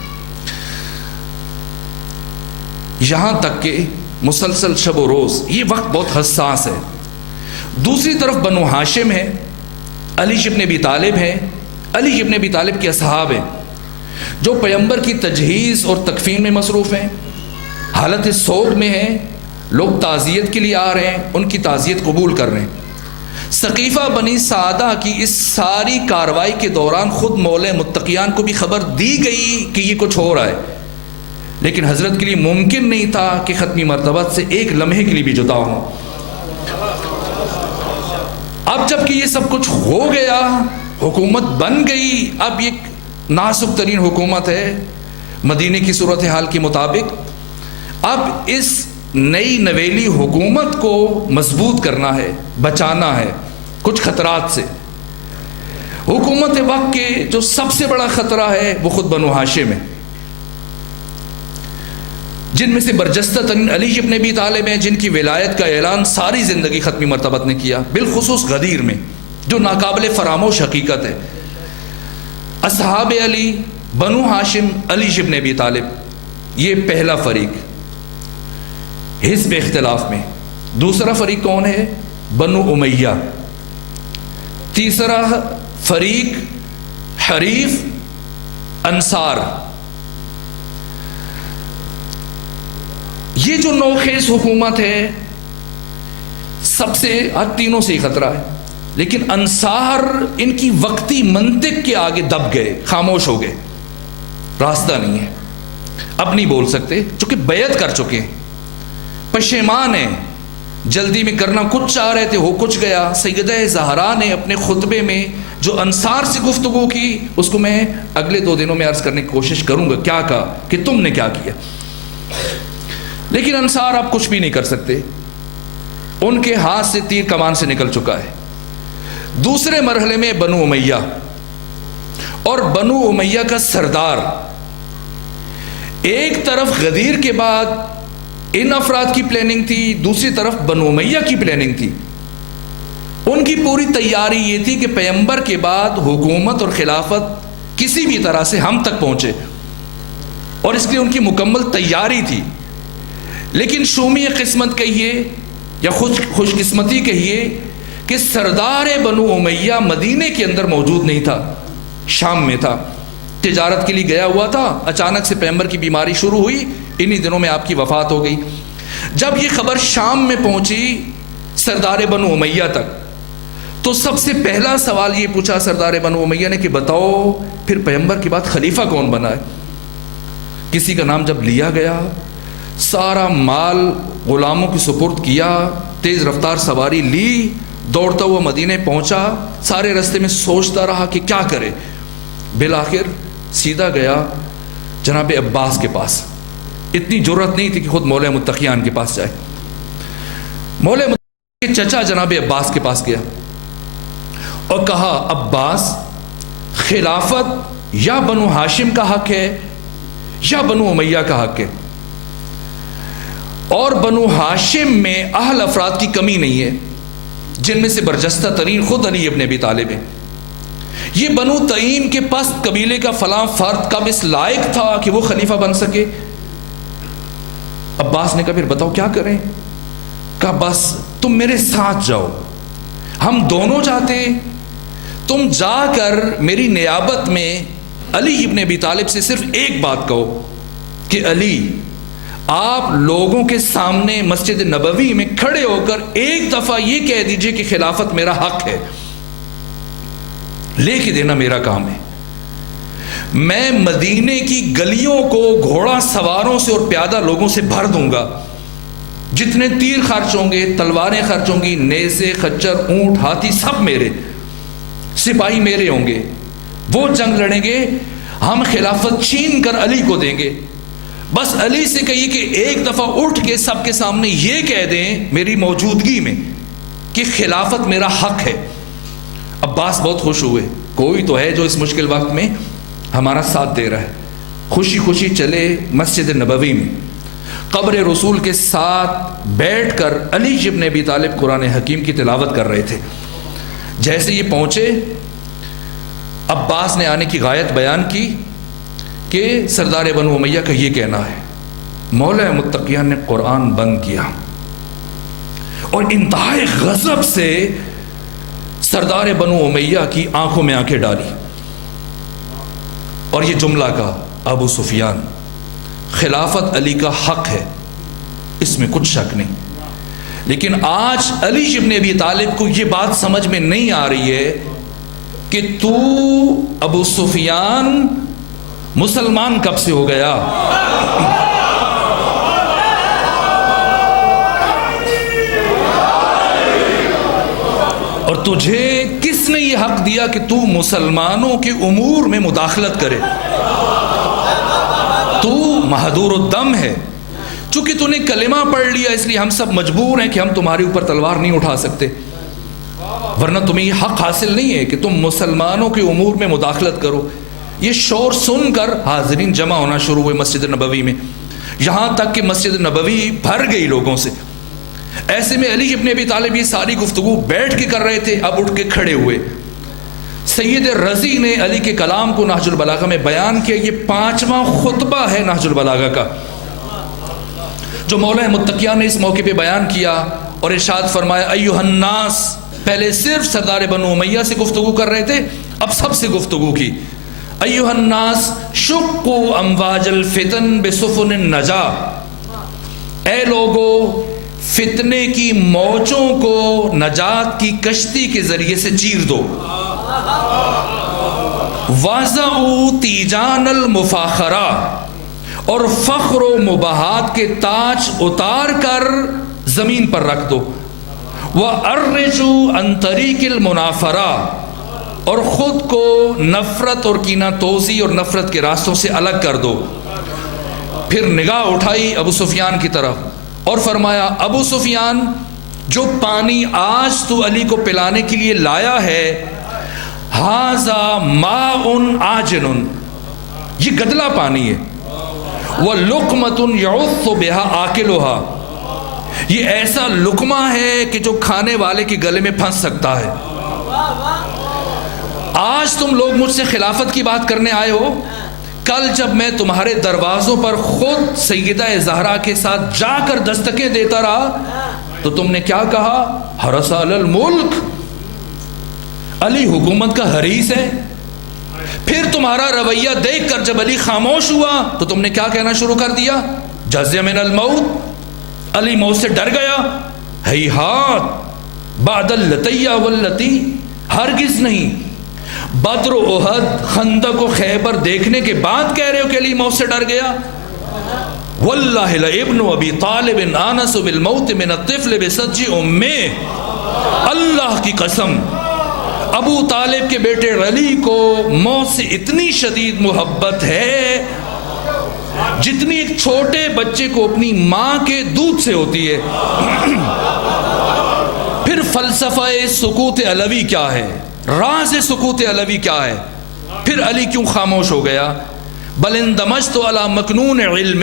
یہاں تک کہ مسلسل شب و روز یہ وقت بہت حساس ہے۔ دوسری طرف بنو ہاشم ہے، علی ابن ابی طالب ہے، علی ابن ابی طالب کے اصحاب ہیں جو پیغمبر کی تجہیز اور تکفین میں مصروف ہیں، حالت سوگ میں ہیں، لوگ تعزیت کے لیے آ رہے ہیں، ان کی تعزیت قبول کر رہے ہیں۔ ثقیفہ بنی سعدہ کی اس ساری کاروائی کے دوران خود مولے متقیان کو بھی خبر دی گئی کہ یہ کچھ ہو رہا ہے، لیکن حضرت کے لیے ممکن نہیں تھا کہ ختمی مرتبت سے ایک لمحے کے لیے بھی جدا ہوں۔ اب جب کہ یہ سب کچھ ہو گیا، حکومت بن گئی، اب یہ نازک ترین حکومت ہے مدینے کی صورتحال کے مطابق، اب اس نئی نویلی حکومت کو مضبوط کرنا ہے، بچانا ہے کچھ خطرات سے۔ حکومت وقت کے جو سب سے بڑا خطرہ ہے وہ خود بنو ہاشم ہے، جن میں سے برجستہ ترین علی ابن ابی طالب ہیں، جن کی ولایت کا اعلان ساری زندگی ختمی مرتبت نے کیا، بالخصوص غدیر میں، جو ناقابل فراموش حقیقت ہے۔ اصحاب علی، بنو ہاشم، علی ابن ابی طالب، یہ پہلا فریق حزب اختلاف میں۔ دوسرا فریق کون ہے؟ بنو امیہ۔ تیسرا فریق حریف انصار۔ یہ جو نوخیز حکومت ہے سب سے تینوں سے ہی خطرہ ہے، لیکن انصار ان کی وقتی منطق کے آگے دب گئے، خاموش ہو گئے، راستہ نہیں ہے، اب نہیں بول سکتے، چونکہ بیعت کر چکے ہیں، پشیمان ہیں، جلدی میں کرنا کچھ چاہ رہے تھے، ہو کچھ گیا۔ سیدہ زہرا نے اپنے خطبے میں جو انصار سے گفتگو کی، اس کو میں اگلے 2 دنوں میں عرض کرنے کی کوشش کروں گا، کیا کہا کہ تم نے کیا کیا، لیکن انصار اب کچھ بھی نہیں کر سکتے، ان کے ہاتھ سے تیر کمان سے نکل چکا ہے۔ دوسرے مرحلے میں بنو امیہ، اور بنو امیہ کا سردار، ایک طرف غدیر کے بعد ان افراد کی پلاننگ تھی، دوسری طرف بنو امیہ کی پلاننگ تھی۔ ان کی پوری تیاری یہ تھی کہ پیغمبر کے بعد حکومت اور خلافت کسی بھی طرح سے ہم تک پہنچے، اور اس کے لیے ان کی مکمل تیاری تھی۔ لیکن شومی قسمت کہیے یا خوش قسمتی کہیے کہ سردار بنو امیہ مدینے کے اندر موجود نہیں تھا، شام میں تھا، تجارت کے لیے گیا ہوا تھا۔ اچانک سے پیغمبر کی بیماری شروع ہوئی، انہی دنوں میں آپ کی وفات ہو گئی۔ جب یہ خبر شام میں پہنچی سردار بنو امیہ تک، تو سب سے پہلا سوال یہ پوچھا سردار بنو امیہ نے کہ بتاؤ پھر پیغمبر کے بعد خلیفہ کون بنا ہے؟ کسی کا نام جب لیا گیا، سارا مال غلاموں کی سپرد کیا، تیز رفتار سواری لی، دوڑتا ہوا مدینے پہنچا، سارے راستے میں سوچتا رہا کہ کیا کرے، بالآخر سیدھا گیا جناب عباس کے پاس۔ اتنی جرأت نہیں تھی کہ خود مولا متقیان کے پاس جائے، مولا متقیان کے چچا جناب عباس کے پاس گیا اور کہا عباس، خلافت یا بنو ہاشم کا حق ہے یا بنو امیہ کا حق ہے، اور بنو ہاشم میں اہل افراد کی کمی نہیں ہے، جن میں سے برجستہ ترین خود علی ابن ابی طالب ہے۔ یہ بنو تیم کے پست قبیلے کا فلاں فرد کب اس لائق تھا کہ وہ خلیفہ بن سکے؟ عباس نے کہا پھر بتاؤ کیا کریں؟ کہا بس تم میرے ساتھ جاؤ، ہم دونوں جاتے، تم جا کر میری نیابت میں علی ابن ابی طالب سے صرف ایک بات کہو کہ علی، آپ لوگوں کے سامنے مسجد نبوی میں کھڑے ہو کر ایک دفعہ یہ کہہ دیجئے کہ خلافت میرا حق ہے، لے کے دینا میرا کام ہے۔ میں مدینے کی گلیوں کو گھوڑا سواروں سے اور پیادہ لوگوں سے بھر دوں گا، جتنے تیر خرچ ہوں گے، تلواریں خرچ ہوں گی، نیزے، خچر، اونٹ، ہاتھی سب میرے، سپاہی میرے ہوں گے، وہ جنگ لڑیں گے، ہم خلافت چھین کر علی کو دیں گے۔ بس علی سے کہیے کہ ایک دفعہ اٹھ کے سب کے سامنے یہ کہہ دیں میری موجودگی میں کہ خلافت میرا حق ہے۔ عباس بہت خوش ہوئے، کوئی تو ہے جو اس مشکل وقت میں ہمارا ساتھ دے رہا ہے۔ خوشی خوشی چلے مسجد نبوی میں، قبر رسول کے ساتھ بیٹھ کر علی ابن ابی طالب قرآن حکیم کی تلاوت کر رہے تھے۔ جیسے یہ پہنچے، عباس نے آنے کی غایت بیان کی، کہ سردار بنو امیہ کا یہ کہنا ہے۔ مولا متقیان نے قرآن بند کیا اور انتہائی غضب سے سردار بنو امیہ کی آنکھوں میں آنکھیں ڈالی اور یہ جملہ کہا، ابو سفیان خلافت علی کا حق ہے، اس میں کچھ شک نہیں، لیکن آج علی ابن ابی طالب کو یہ بات سمجھ میں نہیں آ رہی ہے کہ تو ابو سفیان مسلمان کب سے ہو گیا؟ اور تجھے کس نے یہ حق دیا کہ تو مسلمانوں کے امور میں مداخلت کرے؟ تو مہدور الدم ہے، چونکہ تو نے کلمہ پڑھ لیا اس لیے ہم سب مجبور ہیں کہ ہم تمہارے اوپر تلوار نہیں اٹھا سکتے، ورنہ تمہیں یہ حق حاصل نہیں ہے کہ تم مسلمانوں کے امور میں مداخلت کرو۔ یہ شور سن کر حاضرین جمع ہونا شروع ہوئے مسجد نبوی میں، یہاں تک کہ مسجد نبوی بھر گئی لوگوں سے۔ ایسے میں علی ابن ابی طالب یہ ساری گفتگو بیٹھ کے کر رہے تھے، اب اٹھ کے کھڑے ہوئے۔ سید رضی نے علی کے کلام کو نہج البلاغہ میں بیان کیا، یہ 5واں خطبہ ہے نہج البلاغہ کا جو مولا متقیان نے اس موقع پہ بیان کیا، اور ارشاد فرمایا ایھا الناس، پہلے صرف سردار بنو امیہ سے گفتگو کر رہے تھے، اب سب سے گفتگو کی۔ ایھا الناس شقوا امواج الفتن بسفن النجا، اے لوگو فتنے کی موجوں کو نجات کی کشتی کے ذریعے سے چیر دو۔ وَضَعُوا تیجان المفاخرہ، اور فخر و مباحات کے تاج اتار کر زمین پر رکھ دو۔ وَأَرِّجُوا عَنْ طَرِيقِ الْمُنَافَرَةِ، اور خود کو نفرت اور کینہ توزی اور نفرت کے راستوں سے الگ کر دو۔ پھر نگاہ اٹھائی ابو سفیان کی طرف اور فرمایا، ابو سفیان جو پانی آج تو علی کو پلانے کے لیے لایا ہے، ھذا ماء عاجن، یہ گدلا پانی ہے، وَلُقْمَةٌ يَعُثُّ بِهَا آكِلُهَا، یہ ایسا لقمہ ہے کہ جو کھانے والے کے گلے میں پھنس سکتا ہے۔ آج تم لوگ مجھ سے خلافت کی بات کرنے آئے ہو، کل جب میں تمہارے دروازوں پر خود سیدہ زہرا کے ساتھ جا کر دستکیں دیتا رہا تو تم نے کیا کہا؟ حرس علی الملک، علی حکومت کا حریص ہے۔ پھر تمہارا رویہ دیکھ کر جب علی خاموش ہوا تو تم نے کیا کہنا شروع کر دیا؟ جزع من الموت، علی موت سے ڈر گیا۔ ہیہات بعد اللتیہ واللتی، ہرگز نہیں، بدر و احد، خندق و خیبر دیکھنے کے بعد کہہ رہے ہو کہ علی موت سے ڈر گیا؟ واللہ لابن ابی طالب آنس بالموت من الطفل بسجی امہ، اللہ کی قسم ابو طالب کے بیٹے علی کو موت سے اتنی شدید محبت ہے جتنی ایک چھوٹے بچے کو اپنی ماں کے دودھ سے ہوتی ہے۔ پھر فلسفہ سکوت علوی کیا ہے؟ راز سکوت علوی کیا ہے؟ پھر علی کیوں خاموش ہو گیا؟ بل اندمجت علی مکنون علم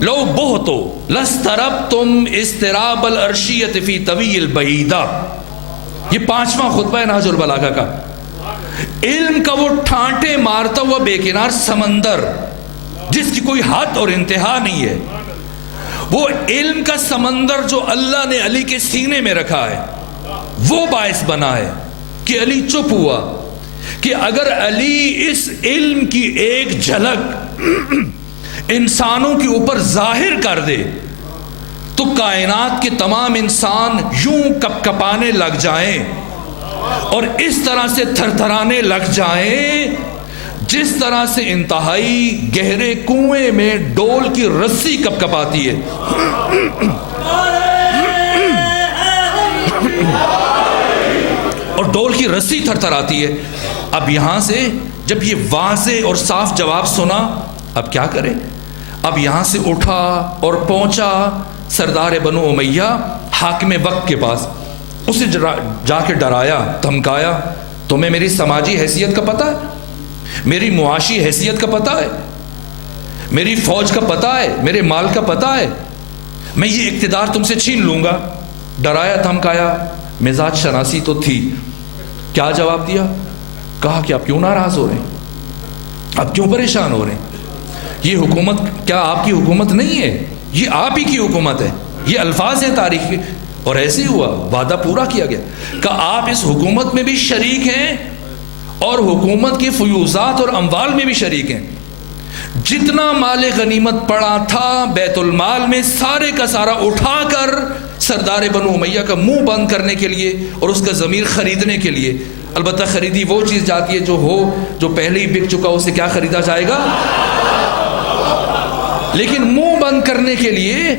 لو بہتو لستربتم استراب الارشیت فی طوی البعیدہ، یہ 5واں خطبہ ہے نہج البلاغہ کا۔ علم کا وہ ٹھانٹے مارتا ہوا بے کنار سمندر جس کی کوئی حد اور انتہا نہیں ہے، وہ علم کا سمندر جو اللہ نے علی کے سینے میں رکھا ہے، وہ باعث بنا ہے کہ علی چپ ہوا کہ اگر علی اس علم کی ایک جھلک انسانوں کے اوپر ظاہر کر دے تو کائنات کے تمام انسان یوں کپ کپانے لگ جائیں اور اس طرح سے تھر تھرانے لگ جائیں جس طرح سے انتہائی گہرے کنویں میں ڈول کی رسی کپ کپاتی ہے۔ اور ڈول کی رسی تھر تھر آتی ہے۔ اب یہاں سے جب یہ واضح اور صاف جواب سنا، اب کیا کرے؟ اب یہاں سے اٹھا اور پہنچا سردار بنو امیہ حاکم وقت کے پاس، اسے جا کے ڈرایا، دھمکایا، تمہیں میری سماجی حیثیت کا پتہ ہے، میری معاشی حیثیت کا پتہ ہے، میری فوج کا پتہ ہے، میرے مال کا پتہ ہے، میں یہ اقتدار تم سے چھین لوں گا۔ ڈرایا، دھمکایا، مزاج شناسی تو تھی۔ کیا جواب دیا؟ کہا کہ آپ کیوں ناراض ہو رہے ہیں؟ آپ کیوں پریشان ہو رہے ہیں؟ یہ حکومت کیا آپ کی حکومت نہیں ہے؟ یہ آپ ہی کی حکومت ہے. یہ الفاظ ہیں تاریخ کے. اور ایسے ہی ہوا, وعدہ پورا کیا گیا کہ آپ اس حکومت میں بھی شریک ہیں اور حکومت کی فیوزات اور اموال میں بھی شریک ہیں. جتنا مال غنیمت پڑا تھا بیت المال میں سارے کا سارا اٹھا کر سردار بنو امیہ کا منہ بند کرنے کے لیے اور اس کا ضمیر خریدنے کے لیے. البتہ خریدی وہ چیز جاتی ہے جو پہلے ہی بک چکا, اسے کیا خریدا جائے گا؟ لیکن منہ بند کرنے کے لیے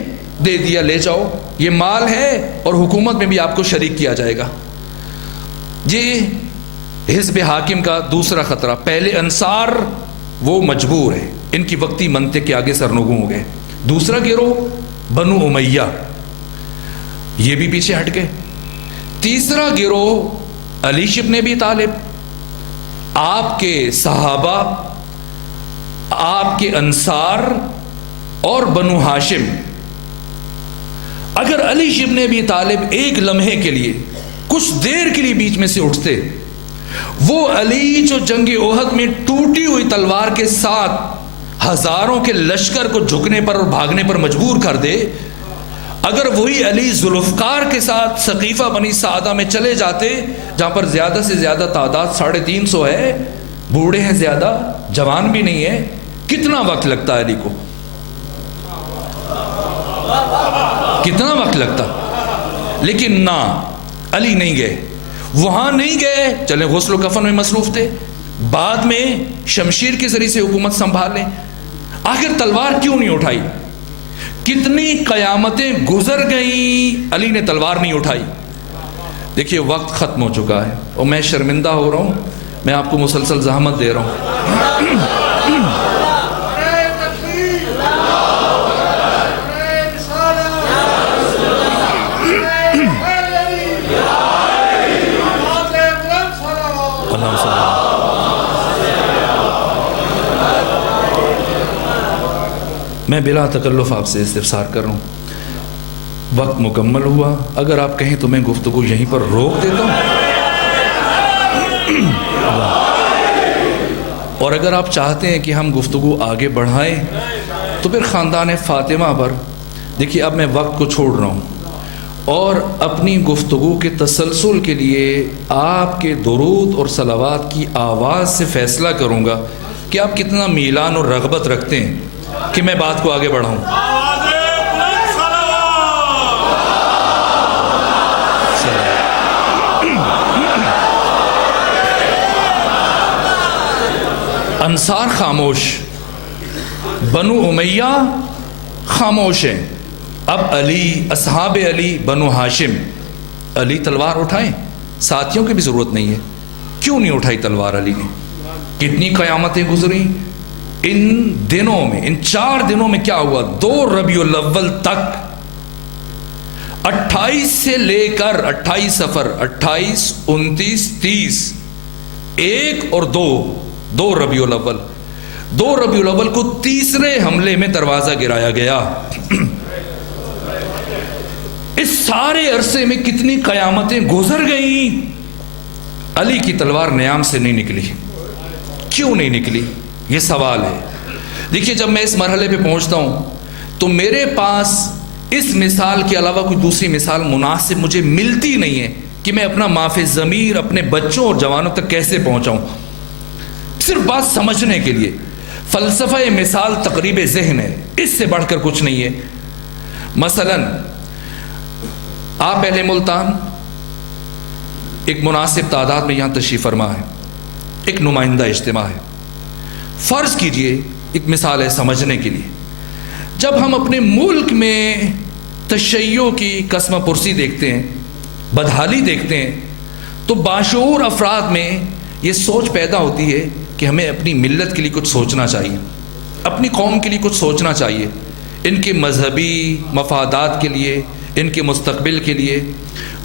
دے دیا, لے جاؤ, یہ مال ہے اور حکومت میں بھی آپ کو شریک کیا جائے گا. یہ حزب حاکم کا دوسرا خطرہ. پہلے انصار وہ مجبور ہے, ان کی وقتی منطق کے آگے سرنگوں ہو گئے. دوسرا گروہ بنو امیہ, یہ بھی پیچھے ہٹ گئے. تیسرا گروہ علی ابن ابی طالب, آپ کے صحابہ, آپ کے انصار اور بنو ہاشم. اگر علی ابن ابی طالب ایک لمحے کے لیے, کچھ دیر کے لیے بیچ میں سے اٹھتے, وہ علی جو جنگ احد میں ٹوٹی ہوئی تلوار کے ساتھ ہزاروں کے لشکر کو جھکنے پر اور بھاگنے پر مجبور کر دے, اگر وہی علی ذوالفقار کے ساتھ سقیفہ بنی سعدہ میں چلے جاتے جہاں پر زیادہ سے زیادہ تعداد 350 ہے, بوڑھے ہیں زیادہ, جوان بھی نہیں ہے, کتنا وقت لگتا ہے علی کو؟ کتنا وقت لگتا؟ لیکن نہ, علی نہیں گئے, وہاں نہیں گئے. چلے غسل و کفن میں مصروف تھے, بعد میں شمشیر کے ذریعے سے حکومت سنبھال لیں. آخر تلوار کیوں نہیں اٹھائی؟ کتنی قیامتیں گزر گئیں, علی نے تلوار نہیں اٹھائی. دیکھیے وقت ختم ہو چکا ہے اور میں شرمندہ ہو رہا ہوں, میں آپ کو مسلسل زحمت دے رہا ہوں. میں بلا تکلف آپ سے استفسار کر رہا ہوں. وقت مکمل ہوا, اگر آپ کہیں تو میں گفتگو یہیں پر روک دیتا ہوں, اور اگر آپ چاہتے ہیں کہ ہم گفتگو آگے بڑھائیں تو پھر خاندان فاطمہ پر. دیکھیے اب میں وقت کو چھوڑ رہا ہوں اور اپنی گفتگو کے تسلسل کے لیے آپ کے درود اور صلوات کی آواز سے فیصلہ کروں گا کہ آپ کتنا میلان اور رغبت رکھتے ہیں کہ میں بات کو آگے بڑھاؤں. انصار خاموش, بنو امیہ خاموش ہیں. اب علی, اصحاب علی, بنو ہاشم, علی تلوار اٹھائیں, ساتھیوں کی بھی ضرورت نہیں ہے. کیوں نہیں اٹھائی تلوار علی نے؟ کتنی قیامتیں گزری ان دنوں میں, ان 4 دنوں میں. کیا ہوا؟ 2 ربیع الاول تک, 28 سے لے کر 28 صفر, 28, 29, 30, 1 اور 2 ربیع الاول. 2 ربیع الاول کو تیسرے حملے میں دروازہ گرایا گیا. اس سارے عرصے میں کتنی قیامتیں گزر گئیں, علی کی تلوار نیام سے نہیں نکلی. کیوں نہیں نکلی؟ یہ سوال ہے. دیکھیے جب میں اس مرحلے پہ پہنچتا ہوں تو میرے پاس اس مثال کے علاوہ کوئی دوسری مثال مناسب مجھے ملتی نہیں ہے کہ میں اپنا معاف ضمیر اپنے بچوں اور جوانوں تک کیسے پہنچاؤں. صرف بات سمجھنے کے لیے فلسفہ مثال تقریب ذہن ہے, اس سے بڑھ کر کچھ نہیں ہے. مثلا آپ اہل ملتان ایک مناسب تعداد میں یہاں تشریف فرما ہے, ایک نمائندہ اجتماع ہے. فرض کیجئے, ایک مثال ہے سمجھنے کے لیے, جب ہم اپنے ملک میں تشیع کی قسم پرسی دیکھتے ہیں, بدحالی دیکھتے ہیں, تو باشعور افراد میں یہ سوچ پیدا ہوتی ہے کہ ہمیں اپنی ملت کے لیے کچھ سوچنا چاہیے, اپنی قوم کے لیے کچھ سوچنا چاہیے, ان کے مذہبی مفادات کے لیے, ان کے مستقبل کے لیے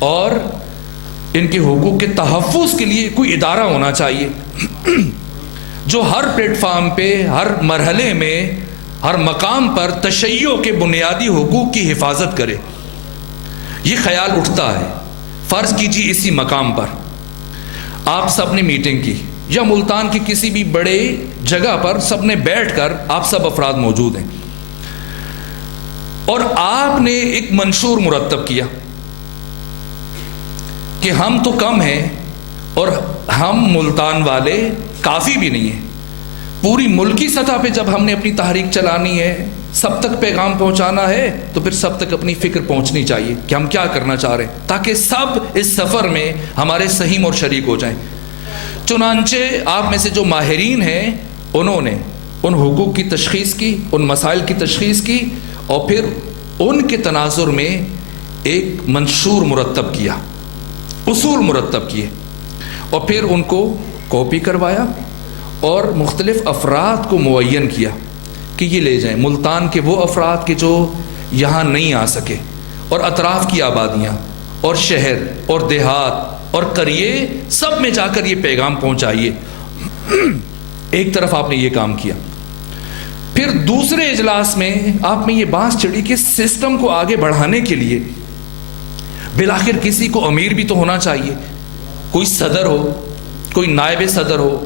اور ان کے حقوق کے تحفظ کے لیے کوئی ادارہ ہونا چاہیے جو ہر پلیٹ فارم پہ, ہر مرحلے میں, ہر مقام پر تشیع کے بنیادی حقوق کی حفاظت کرے. یہ خیال اٹھتا ہے. فرض کیجیے اسی مقام پر آپ سب نے میٹنگ کی, یا ملتان کی کسی بھی بڑے جگہ پر سب نے بیٹھ کر آپ سب افراد موجود ہیں اور آپ نے ایک منشور مرتب کیا کہ ہم تو کم ہیں اور ہم ملتان والے کافی بھی نہیں ہیں. پوری ملکی سطح پہ جب ہم نے اپنی تحریک چلانی ہے, سب تک پیغام پہنچانا ہے, تو پھر سب تک اپنی فکر پہنچنی چاہیے کہ ہم کیا کرنا چاہ رہے ہیں, تاکہ سب اس سفر میں ہمارے سہیم اور شریک ہو جائیں. چنانچہ آپ میں سے جو ماہرین ہیں انہوں نے ان حقوق کی تشخیص کی, ان مسائل کی تشخیص کی, اور پھر ان کے تناظر میں ایک منشور مرتب کیا, اصول مرتب کیے, اور پھر ان کو کاپی کروایا اور مختلف افراد کو معین کیا کہ یہ لے جائیں. ملتان کے وہ افراد کے جو یہاں نہیں آ سکے, اور اطراف کی آبادیاں اور شہر اور دیہات اور قریے, سب میں جا کر یہ پیغام پہنچائیے. ایک طرف آپ نے یہ کام کیا. پھر دوسرے اجلاس میں آپ میں یہ بات چڑھی کہ سسٹم کو آگے بڑھانے کے لیے بالآخر کسی کو امیر بھی تو ہونا چاہیے. کوئی صدر ہو, کوئی نائب صدر ہو,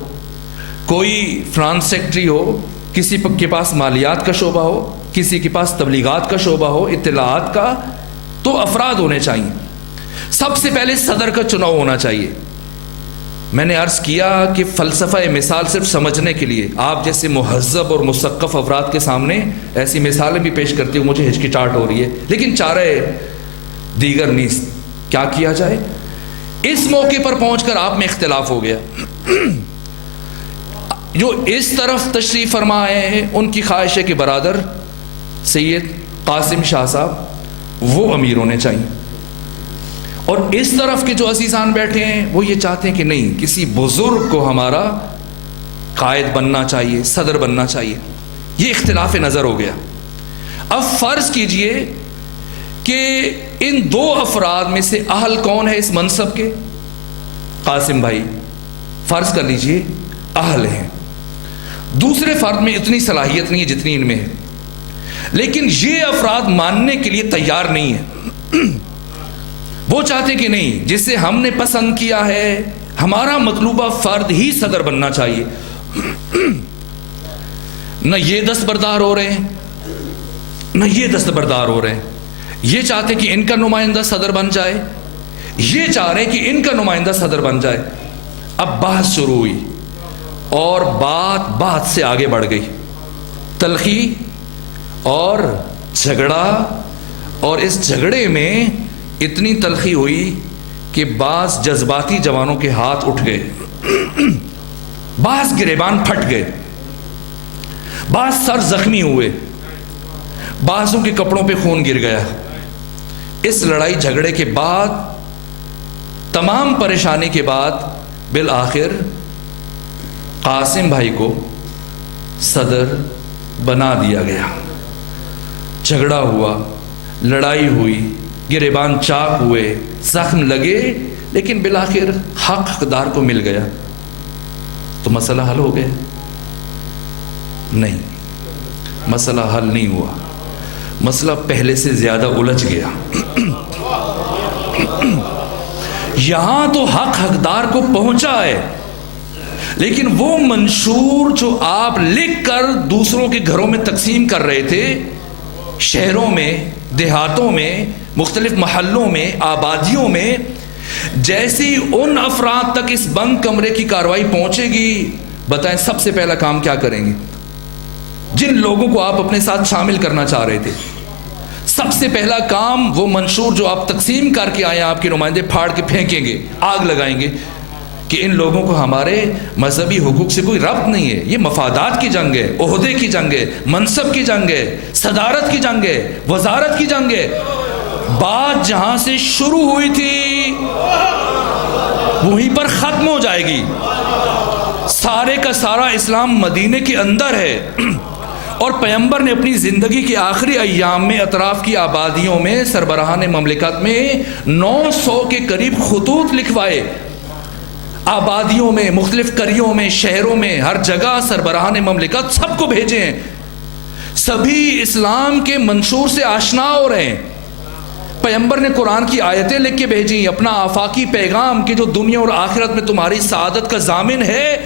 کوئی فرانس سیکٹری ہو, کسی کے پاس مالیات کا شعبہ ہو, کسی کے پاس تبلیغات کا شعبہ ہو, اطلاعات کا, تو افراد ہونے چاہیے. سب سے پہلے صدر کا چناؤ ہونا چاہیے. میں نے عرض کیا کہ فلسفہ مثال صرف سمجھنے کے لیے آپ جیسے مہذب اور مثقف افراد کے سامنے ایسی مثالیں بھی پیش کرتی ہوں, مجھے ہچکچاہٹ ہو رہی ہے, لیکن چارہ دیگر نیست, کیا کیا جائے. اس موقع پر پہنچ کر آپ میں اختلاف ہو گیا. جو اس طرف تشریف فرما آئے ہیں ان کی خواہش ہے کہ برادر سید قاسم شاہ صاحب وہ امیر ہونے چاہیے, اور اس طرف کے جو عزیزان بیٹھے ہیں وہ یہ چاہتے ہیں کہ نہیں, کسی بزرگ کو ہمارا قائد بننا چاہیے, صدر بننا چاہیے. یہ اختلاف نظر ہو گیا. اب فرض کیجئے کہ ان دو افراد میں سے اہل کون ہے اس منصب کے؟ قاسم بھائی فرض کر لیجئے اہل ہیں. دوسرے فرد میں اتنی صلاحیت نہیں ہے جتنی ان میں ہے, لیکن یہ افراد ماننے کے لیے تیار نہیں ہے. وہ چاہتے کہ نہیں, جسے ہم نے پسند کیا ہے ہمارا مطلوبہ فرد ہی صدر بننا چاہیے. نہ یہ دستبردار ہو رہے ہیں نہ یہ دستبردار ہو رہے ہیں. یہ چاہتے کہ ان کا نمائندہ صدر بن جائے, یہ چاہ رہے کہ ان کا نمائندہ صدر بن جائے. اب بحث شروع ہوئی اور بات سے آگے بڑھ گئی. تلخی اور جھگڑا, اور اس جھگڑے میں اتنی تلخی ہوئی کہ بعض جذباتی جوانوں کے ہاتھ اٹھ گئے, بعض گریبان پھٹ گئے, بعض سر زخمی ہوئے, بعضوں کے کپڑوں پہ خون گر گیا. اس لڑائی جھگڑے کے بعد, تمام پریشانی کے بعد, بالآخر قاسم بھائی کو صدر بنا دیا گیا. جھگڑا ہوا, لڑائی ہوئی, گریبان چاک ہوئے, زخم لگے, لیکن بالآخر حق حقدار کو مل گیا. تو مسئلہ حل ہو گیا؟ نہیں, مسئلہ حل نہیں ہوا. مسئلہ پہلے سے زیادہ الجھ گیا. یہاں تو حق حقدار کو پہنچا ہے, لیکن وہ منشور جو آپ لکھ کر دوسروں کے گھروں میں تقسیم کر رہے تھے, شہروں میں, دیہاتوں میں, مختلف محلوں میں, آبادیوں میں, جیسی ان افراد تک اس بند کمرے کی کارروائی پہنچے گی, بتائیں سب سے پہلا کام کیا کریں گے؟ جن لوگوں کو آپ اپنے ساتھ شامل کرنا چاہ رہے تھے, سب سے پہلا کام وہ منشور جو آپ تقسیم کر کے آئے آپ کے نمائندے پھاڑ کے پھینکیں گے, آگ لگائیں گے کہ ان لوگوں کو ہمارے مذہبی حقوق سے کوئی ربط نہیں ہے. یہ مفادات کی جنگ ہے, عہدے کی جنگ ہے, منصب کی جنگ ہے, صدارت کی جنگ ہے, وزارت کی جنگ ہے. بات جہاں سے شروع ہوئی تھی وہیں پر ختم ہو جائے گی. سارے کا سارا اسلام مدینے کے اندر ہے, اور پیغمبر نے اپنی زندگی کے آخری ایام میں اطراف کی آبادیوں میں, سربراہان مملکت میں 900 کے قریب خطوط لکھوائے. آبادیوں میں, مختلف قریوں میں, شہروں میں, ہر جگہ سربراہان مملکت سب کو بھیجے ہیں. سبھی اسلام کے منشور سے آشنا ہو رہے ہیں. پیغمبر نے قرآن کی آیتیں لکھ کے بھیجی, اپنا آفاقی پیغام کہ جو دنیا اور آخرت میں تمہاری سعادت کا ضامن ہے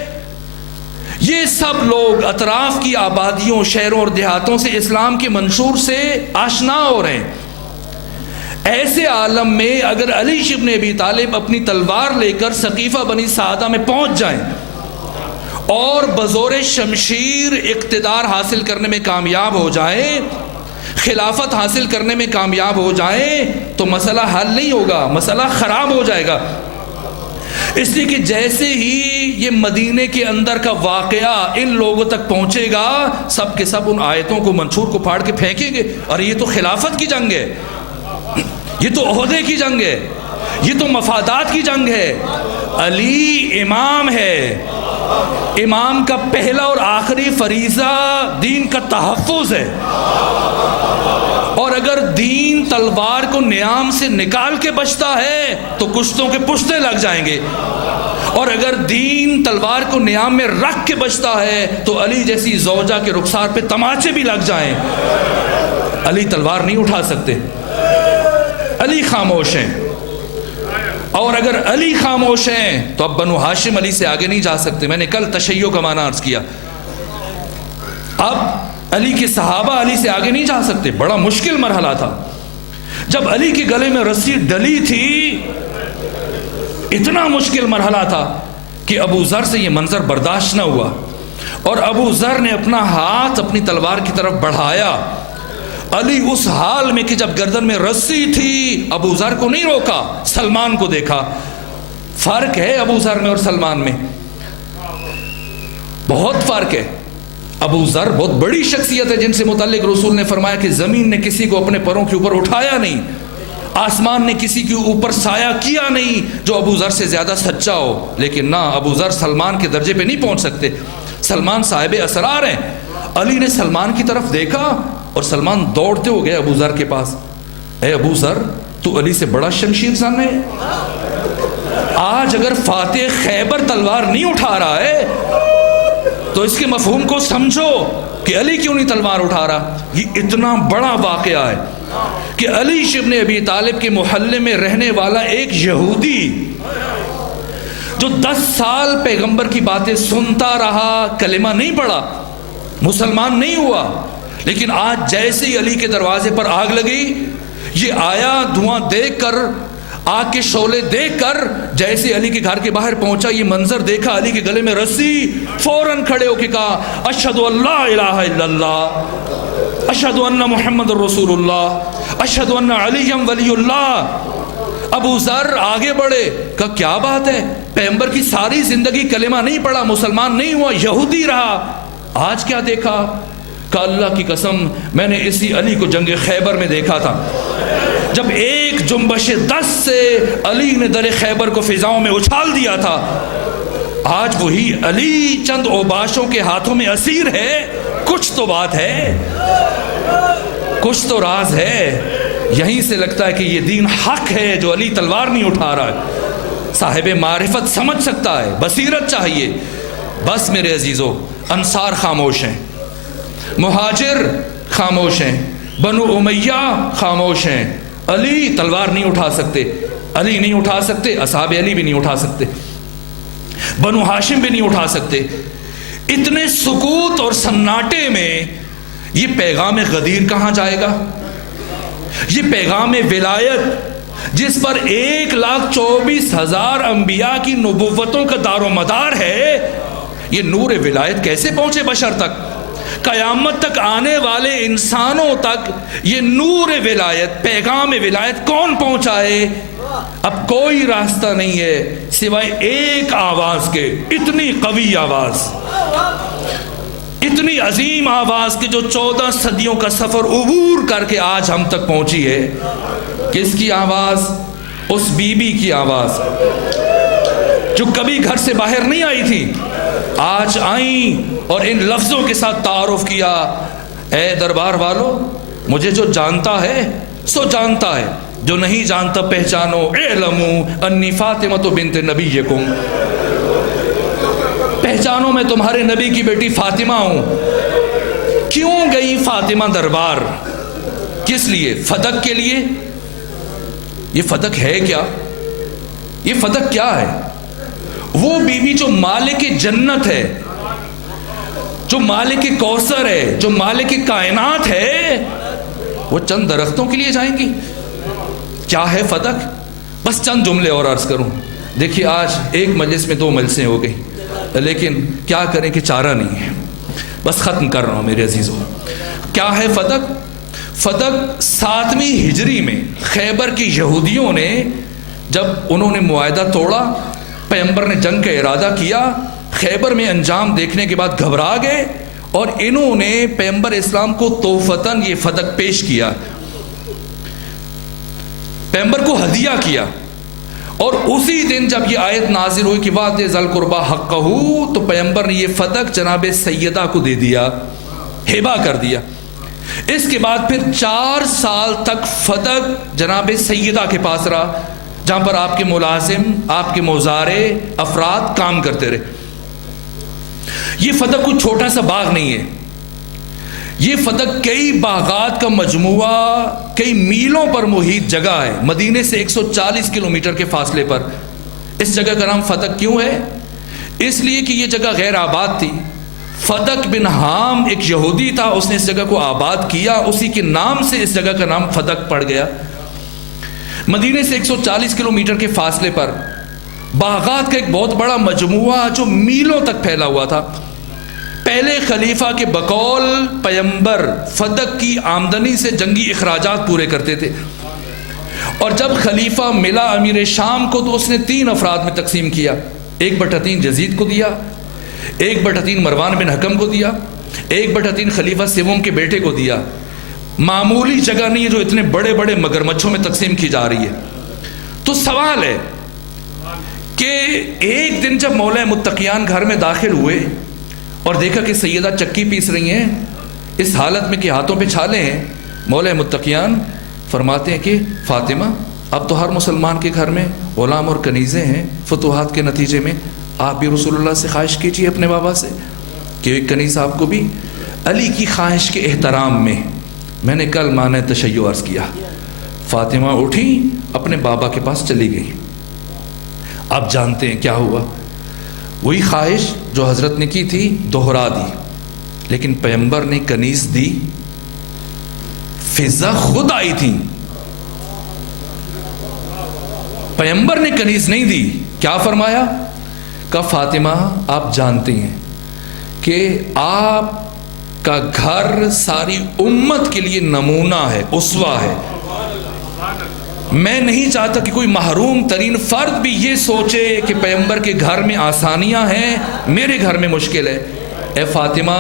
یہ سب لوگ اطراف کی آبادیوں، شہروں اور دیہاتوں سے اسلام کے منشور سے آشنا ہو رہے ہیں۔ ایسے عالم میں اگر علی ابن ابی طالب اپنی تلوار لے کر سقیفہ بنی سعدہ میں پہنچ جائیں اور بزور شمشیر اقتدار حاصل کرنے میں کامیاب ہو جائیں، خلافت حاصل کرنے میں کامیاب ہو جائیں، تو مسئلہ حل نہیں ہوگا، مسئلہ خراب ہو جائے گا۔ اس لیے کہ جیسے ہی یہ مدینے کے اندر کا واقعہ ان لوگوں تک پہنچے گا، سب کے سب ان آیتوں کو، منشور کو پھاڑ کے پھینکیں گے، اور یہ تو خلافت کی جنگ ہے، یہ تو عہدے کی جنگ ہے، یہ تو مفادات کی جنگ ہے۔ علی امام ہے، امام کا پہلا اور آخری فریضہ دین کا تحفظ ہے، اور اگر دین تلوار کو نیام سے نکال کے بچتا ہے تو کشتوں کے پشتے لگ جائیں گے، اور اگر دین تلوار کو نیام میں رکھ کے بچتا ہے تو علی جیسی زوجہ کے رخسار پہ تماچے بھی لگ جائیں۔ علی تلوار نہیں اٹھا سکتے، علی خاموش ہیں، اور اگر علی خاموش ہیں تو اب بنو ہاشم علی سے آگے نہیں جا سکتے۔ میں نے کل تشیع کا معنی عرض کیا، اب علی کے صحابہ علی سے آگے نہیں جا سکتے۔ بڑا مشکل مرحلہ تھا جب علی کے گلے میں رسی ڈلی تھی، اتنا مشکل مرحلہ تھا کہ ابو ذر سے یہ منظر برداشت نہ ہوا، اور ابو ذر نے اپنا ہاتھ اپنی تلوار کی طرف بڑھایا۔ علی اس حال میں کہ جب گردن میں رسی تھی، ابو ذر کو نہیں روکا، سلمان کو دیکھا۔ فرق ہے ابو ذر میں اور سلمان میں، بہت فرق ہے۔ ابو ذر بہت بڑی شخصیت ہے جن سے متعلق رسول نے فرمایا کہ زمین نے کسی کو اپنے پروں کے اوپر اٹھایا نہیں، آسمان نے کسی کے اوپر سایہ کیا نہیں جو ابو ذر سے زیادہ سچا ہو۔ لیکن نہ، ابو ذر سلمان کے درجے پہ نہیں پہنچ سکتے، سلمان صاحب اسرار ہیں۔ علی نے سلمان کی طرف دیکھا اور سلمان دوڑتے ہو گئے ابو ذر کے پاس۔ اے ابو ذر، تو علی سے بڑا شمشیر زن ہے، آج اگر فاتح خیبر تلوار نہیں اٹھا رہا ہے تو اس کے مفہوم کو سمجھو کہ علی کیوں نہیں تلوار اٹھا رہا۔ یہ اتنا بڑا واقعہ ہے کہ علی ابن ابی طالب کے محلے میں رہنے والا ایک یہودی جو 10 سال پیغمبر کی باتیں سنتا رہا، کلمہ نہیں پڑھا، مسلمان نہیں ہوا، لیکن آج جیسے ہی علی کے دروازے پر آگ لگی، یہ آیا دھواں دیکھ کر، آگ کے شعلے دیکھ کر، جیسے علی کے گھر کے باہر پہنچا، یہ منظر دیکھا، علی کے گلے میں رسی، فوراً کھڑے ہو کے کہا اشہد ان لا الہ الا اللہ، اشہد ان محمد رسول اللہ، اشہد ان علی ولی اللہ۔ ابو ذر آگے بڑھے، کہا کیا بات ہے، پیغمبر کی ساری زندگی کلمہ نہیں پڑھا، مسلمان نہیں ہوا، یہودی رہا، آج کیا دیکھا؟ کہ اللہ کی قسم میں نے اسی علی کو جنگ خیبر میں دیکھا تھا، جب ایک جنبش 10 سے علی نے در خیبر کو فضاؤں میں اچھال دیا تھا۔ آج وہی علی چند اوباشوں کے ہاتھوں میں اسیر ہے۔ کچھ تو بات ہے، کچھ تو راز ہے۔ یہیں سے لگتا ہے کہ یہ دین حق ہے جو علی تلوار نہیں اٹھا رہا ہے۔ صاحب معرفت سمجھ سکتا ہے، بصیرت چاہیے۔ بس میرے عزیزو، انصار خاموش ہیں، مہاجر خاموش ہیں، بنو امیہ خاموش ہیں۔ علی تلوار نہیں اٹھا سکتے، علی نہیں اٹھا سکتے، اصحاب علی بھی نہیں اٹھا سکتے، بنو ہاشم بھی نہیں اٹھا سکتے۔ اتنے سکوت اور سناٹے میں یہ پیغام غدیر کہاں جائے گا؟ یہ پیغام ولایت جس پر 1,24,000 انبیاء کی نبوتوں کا دار و مدار ہے، یہ نور ولایت کیسے پہنچے بشر تک؟ قیامت تک آنے والے انسانوں تک یہ نور ولایت، پیغام ولایت کون پہنچائے؟ اب کوئی راستہ نہیں ہے سوائے ایک آواز کے، اتنی قوی آواز، اتنی عظیم آواز کہ جو 14 صدیوں کا سفر عبور کر کے آج ہم تک پہنچی ہے۔ کس کی آواز؟ اس بی بی کی آواز جو کبھی گھر سے باہر نہیں آئی تھی، آج آئیں اور ان لفظوں کے ساتھ تعارف کیا، اے دربار والو، مجھے جو جانتا ہے سو جانتا ہے، جو نہیں جانتا پہچانو، اعلموا انی فاطمۃ بنت نبیکم، پہچانو میں تمہارے نبی کی بیٹی فاطمہ ہوں۔ کیوں گئی فاطمہ دربار؟ کس لیے؟ فتق کے لیے۔ یہ فتق ہے کیا؟ یہ فتق کیا ہے؟ وہ بیوی جو مالک جنت ہے، جو مالک کوثر ہے، جو مالک کائنات ہے، وہ چند درختوں کے لیے جائیں گی؟ کیا ہے فدق؟ بس چند جملے اور عرض کروں. دیکھیے آج ایک مجلس میں 2 مجلسیں ہو گئی، لیکن کیا کریں کہ چارہ نہیں ہے. بس ختم کر رہا ہوں میرے عزیزوں. کیا ہے فدق؟ فدق 7ویں ہجری میں خیبر کی یہودیوں نے جب انہوں نے معاہدہ توڑا، پیغمبر نے جنگ کا ارادہ کیا، خیبر میں انجام دیکھنے کے بعد گھبرا گئے اور انہوں نے پیغمبر اسلام کو تحفتاً یہ فدق پیش کیا، پیغمبر کو ہدیہ کیا. اور اسی دن جب یہ آیت نازل ہوئی کہ وَآتِ ذَا الْقُرْبَىٰ حَقَّهُ، تو پیغمبر نے یہ فدق جناب سیدہ کو دے دیا، ہبہ کر دیا. اس کے بعد پھر 4 سال تک فدق جناب سیدہ کے پاس رہا، جہاں پر آپ کے ملازم، آپ کے مزارع افراد کام کرتے رہے. یہ فدق کوئی چھوٹا سا باغ نہیں ہے، یہ فدق کئی باغات کا مجموعہ، کئی میلوں پر محیط جگہ ہے. مدینے سے 140 کلومیٹر کے فاصلے پر. اس جگہ کا نام فدق کیوں ہے؟ اس لیے کہ یہ جگہ غیر آباد تھی. فدق بن حام ایک یہودی تھا، اس نے اس جگہ کو آباد کیا، اسی کے نام سے اس جگہ کا نام فدق پڑ گیا. مدینے سے 140 کلومیٹر کے فاصلے پر باغات کا ایک بہت بڑا مجموعہ جو میلوں تک پھیلا ہوا تھا. پہلے خلیفہ کے بقول پیغمبر فدق کی آمدنی سے جنگی اخراجات پورے کرتے تھے، اور جب خلیفہ ملا امیر شام کو تو اس نے 3 افراد میں تقسیم کیا. 1/3 یزید کو دیا، 1/3 مروان بن حکم کو دیا، 1/3 خلیفہ سوم کے بیٹے کو دیا. معمولی جگہ نہیں ہے جو اتنے بڑے بڑے مگرمچھوں میں تقسیم کی جا رہی ہے. تو سوال ہے کہ ایک دن جب مولا متقیان گھر میں داخل ہوئے اور دیکھا کہ سیدہ چکی پیس رہی ہیں اس حالت میں کہ ہاتھوں پہ چھالے ہیں، مولا متقیان فرماتے ہیں کہ فاطمہ، اب تو ہر مسلمان کے گھر میں غلام اور کنیزیں ہیں فتوحات کے نتیجے میں، آپ بھی رسول اللہ سے خواہش کیجیے اپنے بابا سے کہ ایک کنیز آپ کو بھی. علی کی خواہش کے احترام میں نے کل معنی تشیع عرض کیا. فاطمہ اٹھی، اپنے بابا کے پاس چلی گئی. آپ جانتے ہیں کیا ہوا؟ وہی خواہش جو حضرت نے کی تھی دوہرا دی، لیکن پیغمبر نے کنیز دی. فضا خود آئی تھی، پیغمبر نے کنیز نہیں دی. کیا فرمایا؟ کہ فاطمہ آپ جانتی ہیں کہ آپ کا گھر ساری امت کے لیے نمونہ ہے، اسوہ ہے. میں نہیں چاہتا کہ کوئی محروم ترین فرد بھی یہ سوچے کہ پیغمبر کے گھر میں آسانیاں ہیں، میرے گھر میں مشکل ہے. اے فاطمہ،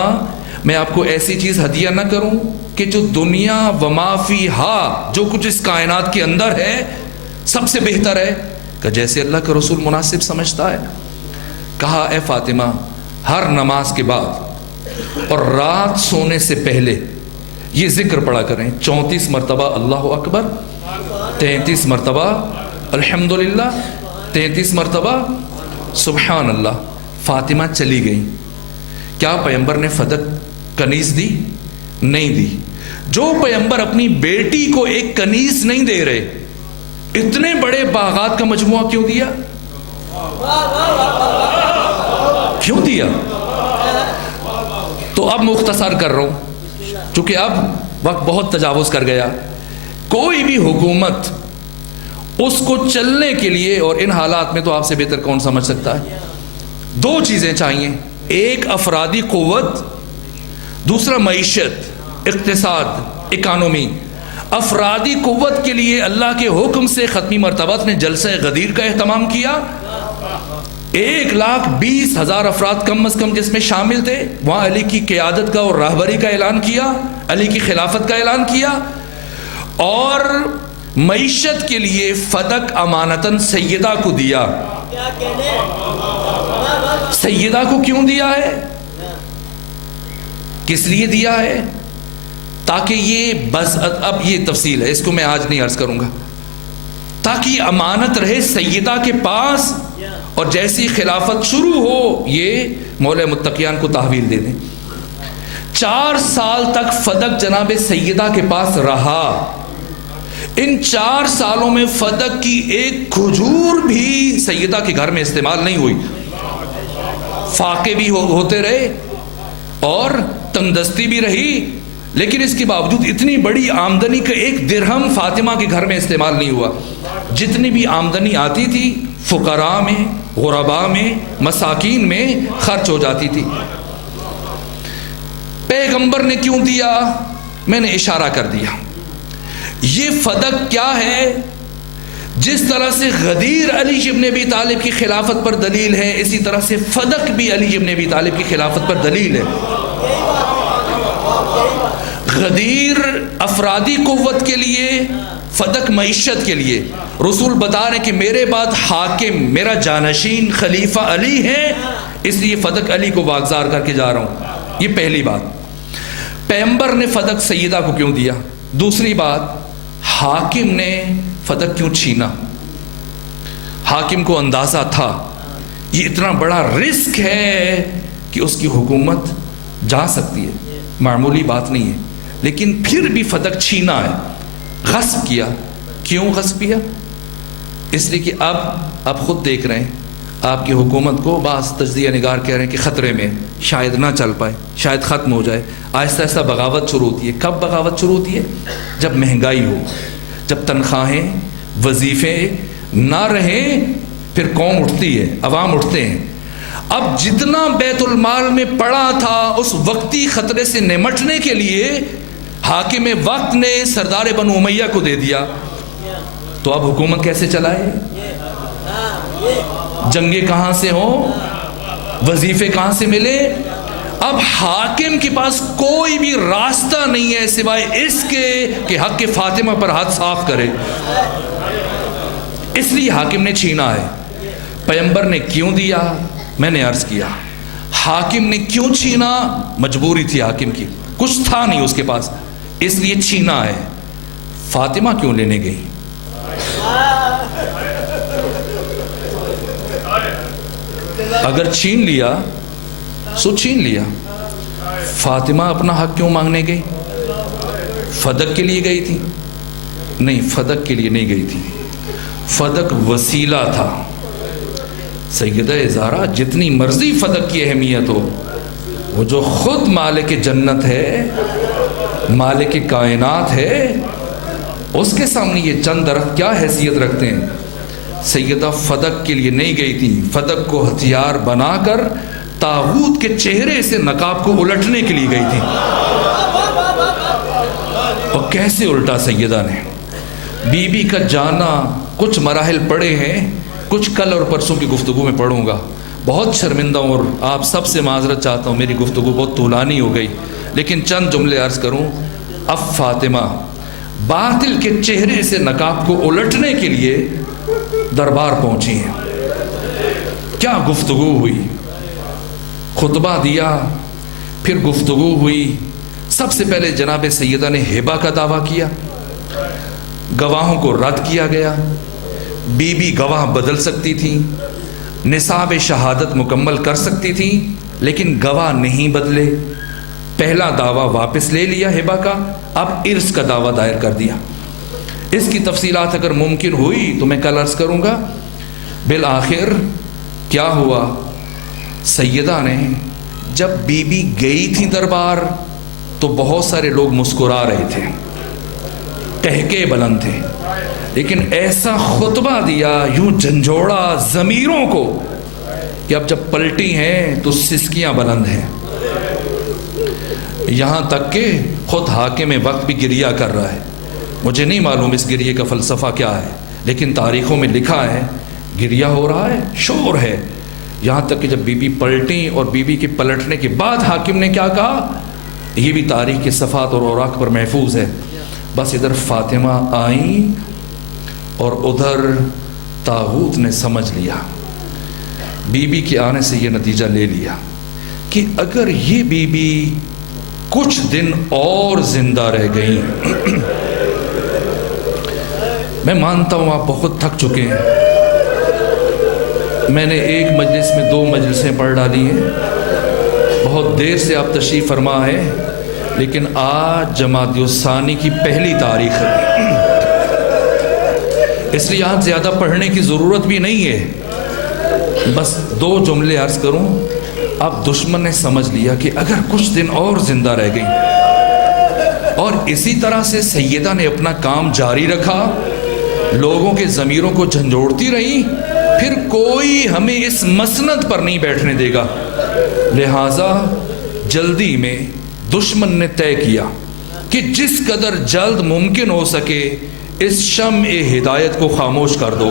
میں آپ کو ایسی چیز ہدیہ نہ کروں کہ جو دنیا وما فیہا، جو کچھ اس کائنات کے اندر ہے، سب سے بہتر ہے؟ کہ جیسے اللہ کا رسول مناسب سمجھتا ہے. کہا اے فاطمہ، ہر نماز کے بعد اور رات سونے سے پہلے یہ ذکر پڑھا کریں. 34 مرتبہ اللہ اکبر، 33 مرتبہ الحمدللہ، 33 مرتبہ سبحان اللہ. فاطمہ چلی گئی. کیا پیغمبر نے فدق کنیز دی؟ نہیں دی. جو پیغمبر اپنی بیٹی کو ایک کنیز نہیں دے رہے، اتنے بڑے باغات کا مجموعہ کیوں دیا؟ کیوں دیا؟ تو اب مختصر کر رہا ہوں چونکہ اب وقت بہت تجاوز کر گیا. کوئی بھی حکومت اس کو چلنے کے لیے، اور ان حالات میں تو آپ سے بہتر کون سمجھ سکتا ہے، 2 چیزیں چاہیے. ایک افرادی قوت، دوسرا معیشت، اقتصاد، اکانومی. افرادی قوت کے لیے اللہ کے حکم سے ختمی مرتبہ نے جلسہ غدیر کا اہتمام کیا. 1,20,000 افراد کم از کم جس میں شامل تھے. وہاں علی کی قیادت کا اور راہبری کا اعلان کیا، علی کی خلافت کا اعلان کیا. اور معیشت کے لیے فدق امانتاً سیدہ کو دیا. سیدہ کو کیوں دیا ہے؟ کس لیے دیا ہے؟ تاکہ یہ اب یہ تفصیل ہے، اس کو میں آج نہیں عرض کروں گا، تاکہ یہ امانت رہے سیدہ کے پاس، اور جیسی خلافت شروع ہو یہ مولا متقیان کو تحویل دے دیں. 4 سال تک فدق جناب سیدہ کے پاس رہا. ان 4 سالوں میں فدق کی ایک کھجور بھی سیدہ کے گھر میں استعمال نہیں ہوئی. فاقے بھی ہوتے رہے، اور تنگدستی بھی رہی، لیکن اس کے باوجود اتنی بڑی آمدنی کا ایک درہم فاطمہ کے گھر میں استعمال نہیں ہوا۔ جتنی بھی آمدنی آتی تھی فقراء میں، غرباء میں، مساکین میں خرچ ہو جاتی تھی۔ پیغمبر نے کیوں دیا؟ میں نے اشارہ کر دیا۔ یہ فدق کیا ہے؟ جس طرح سے غدیر علی ابن ابی طالب کی خلافت پر دلیل ہے، اسی طرح سے فدق بھی علی ابن ابی طالب کی خلافت پر دلیل ہے۔ غدیر افرادی قوت کے لیے، فدق معیشت کے لیے۔ رسول بتا رہے ہیں کہ میرے بعد حاکم، میرا جانشین خلیفہ علی ہے، اس لیے فدق علی کو واگزار کر کے جا رہا ہوں۔ یہ پہلی بات۔ پیغمبر نے فدق سیدہ کو کیوں دیا؟ دوسری بات، حاکم نے فدق کیوں چھینا؟ حاکم کو اندازہ تھا یہ اتنا بڑا رسک ہے کہ اس کی حکومت جا سکتی ہے، معمولی بات نہیں ہے، لیکن پھر بھی فدق چھینا ہے، غصب کیا۔ کیوں غصب کیا؟ اس لیے کہ اب خود دیکھ رہے ہیں آپ کی حکومت کو بعض تجزیہ نگار کہہ رہے ہیں کہ خطرے میں، شاید نہ چل پائے، شاید ختم ہو جائے۔ آہستہ آہستہ بغاوت شروع ہوتی ہے۔ کب بغاوت شروع ہوتی ہے؟ جب مہنگائی ہو، جب تنخواہیں، وظیفے نہ رہیں، پھر قوم اٹھتی ہے، عوام اٹھتے ہیں۔ اب جتنا بیت المال میں پڑا تھا اس وقتی خطرے سے نمٹنے کے لیے حاکم وقت نے سردار بنو امیہ کو دے دیا، تو اب حکومت کیسے چلائے؟ جنگیں کہاں سے ہوں، وظیفے کہاں سے ملے؟ اب حاکم کے پاس کوئی بھی راستہ نہیں ہے سوائے اس کے کہ حق فاطمہ پر ہاتھ صاف کرے۔ اس لیے حاکم نے چھینا ہے۔ پیغمبر نے کیوں دیا؟ میں نے عرض کیا۔ حاکم نے کیوں چھینا؟ مجبوری تھی حاکم کی، کچھ تھا نہیں اس کے پاس، اس لیے چھینا ہے۔ فاطمہ کیوں لینے گئی؟ اگر چھین لیا سو چھین لیا۔ فاطمہ اپنا حق کیوں مانگنے گئی؟ فدق کے لیے گئی تھی؟ نہیں، فدق کے لیے نہیں گئی تھی، فدق وسیلہ تھا۔ سیدہ زہرا جتنی مرضی فدق کی اہمیت ہو، وہ جو خود مالک جنت ہے، مالک کائنات ہے، اس کے سامنے یہ چند درخت کیا حیثیت رکھتے ہیں؟ سیدہ فدق کے لیے نہیں گئی تھی، فدق کو ہتھیار بنا کر طاغوت کے چہرے سے نقاب کو الٹنے کے لیے گئی تھی۔ اور کیسے الٹا سیدہ نے؟ بی بی کا جانا کچھ مراحل پڑے ہیں، کچھ کل اور پرسوں کی گفتگو میں پڑھوں گا۔ بہت شرمندہ ہوں اور آپ سب سے معذرت چاہتا ہوں، میری گفتگو بہت طولانی ہو گئی، لیکن چند جملے عرض کروں۔ اب فاطمہ باطل کے چہرے سے نقاب کو الٹنے کے لیے دربار پہنچی ہیں۔ کیا گفتگو ہوئی، خطبہ دیا، پھر گفتگو ہوئی۔ سب سے پہلے جناب سیدہ نے ہبہ کا دعویٰ کیا، گواہوں کو رد کیا گیا۔ بی بی گواہ بدل سکتی تھی، نصاب شہادت مکمل کر سکتی تھی، لیکن گواہ نہیں بدلے۔ پہلا دعویٰ واپس لے لیا ہبہ کا، اب ارث کا دعویٰ دائر کر دیا۔ اس کی تفصیلات اگر ممکن ہوئی تو میں کل عرض کروں گا۔ بالآخر کیا ہوا؟ سیدہ نے جب بی بی گئی تھی دربار تو بہت سارے لوگ مسکرا رہے تھے، قہقہے بلند تھے، لیکن ایسا خطبہ دیا، یوں جھنجھوڑا ضمیروں کو کہ اب جب پلٹی ہیں تو سسکیاں بلند ہیں، یہاں تک کہ خود حاکم وقت بھی گریہ کر رہا ہے۔ مجھے نہیں معلوم اس گریے کا فلسفہ کیا ہے، لیکن تاریخوں میں لکھا ہے گریہ ہو رہا ہے، شور ہے۔ یہاں تک کہ جب بی بی پلٹیں اور بی بی کے پلٹنے کے بعد حاکم نے کیا کہا، یہ بھی تاریخ کے صفحات اور اوراق پر محفوظ ہے۔ بس ادھر فاطمہ آئیں اور ادھر طاغوت نے سمجھ لیا، بی بی کے آنے سے یہ نتیجہ لے لیا کہ اگر یہ بی بی کچھ دن اور زندہ رہ گئیں، میں مانتا ہوں آپ بہت تھک چکے ہیں، میں نے ایک مجلس میں 2 مجلسیں پڑھ ڈالی ہیں، بہت دیر سے آپ تشریف فرما ہے، لیکن آج جمادی الثانی کی پہلی تاریخ ہے، اس لیے آج زیادہ پڑھنے کی ضرورت بھی نہیں ہے۔ بس 2 جملے عرض کروں۔ اب دشمن نے سمجھ لیا کہ اگر کچھ دن اور زندہ رہ گئی اور اسی طرح سے سیدہ نے اپنا کام جاری رکھا، لوگوں کے ضمیروں کو جھنجھوڑتی رہی، پھر کوئی ہمیں اس مسند پر نہیں بیٹھنے دے گا۔ لہٰذا جلدی میں دشمن نے طے کیا کہ جس قدر جلد ممکن ہو سکے اس شمع ہدایت کو خاموش کر دو،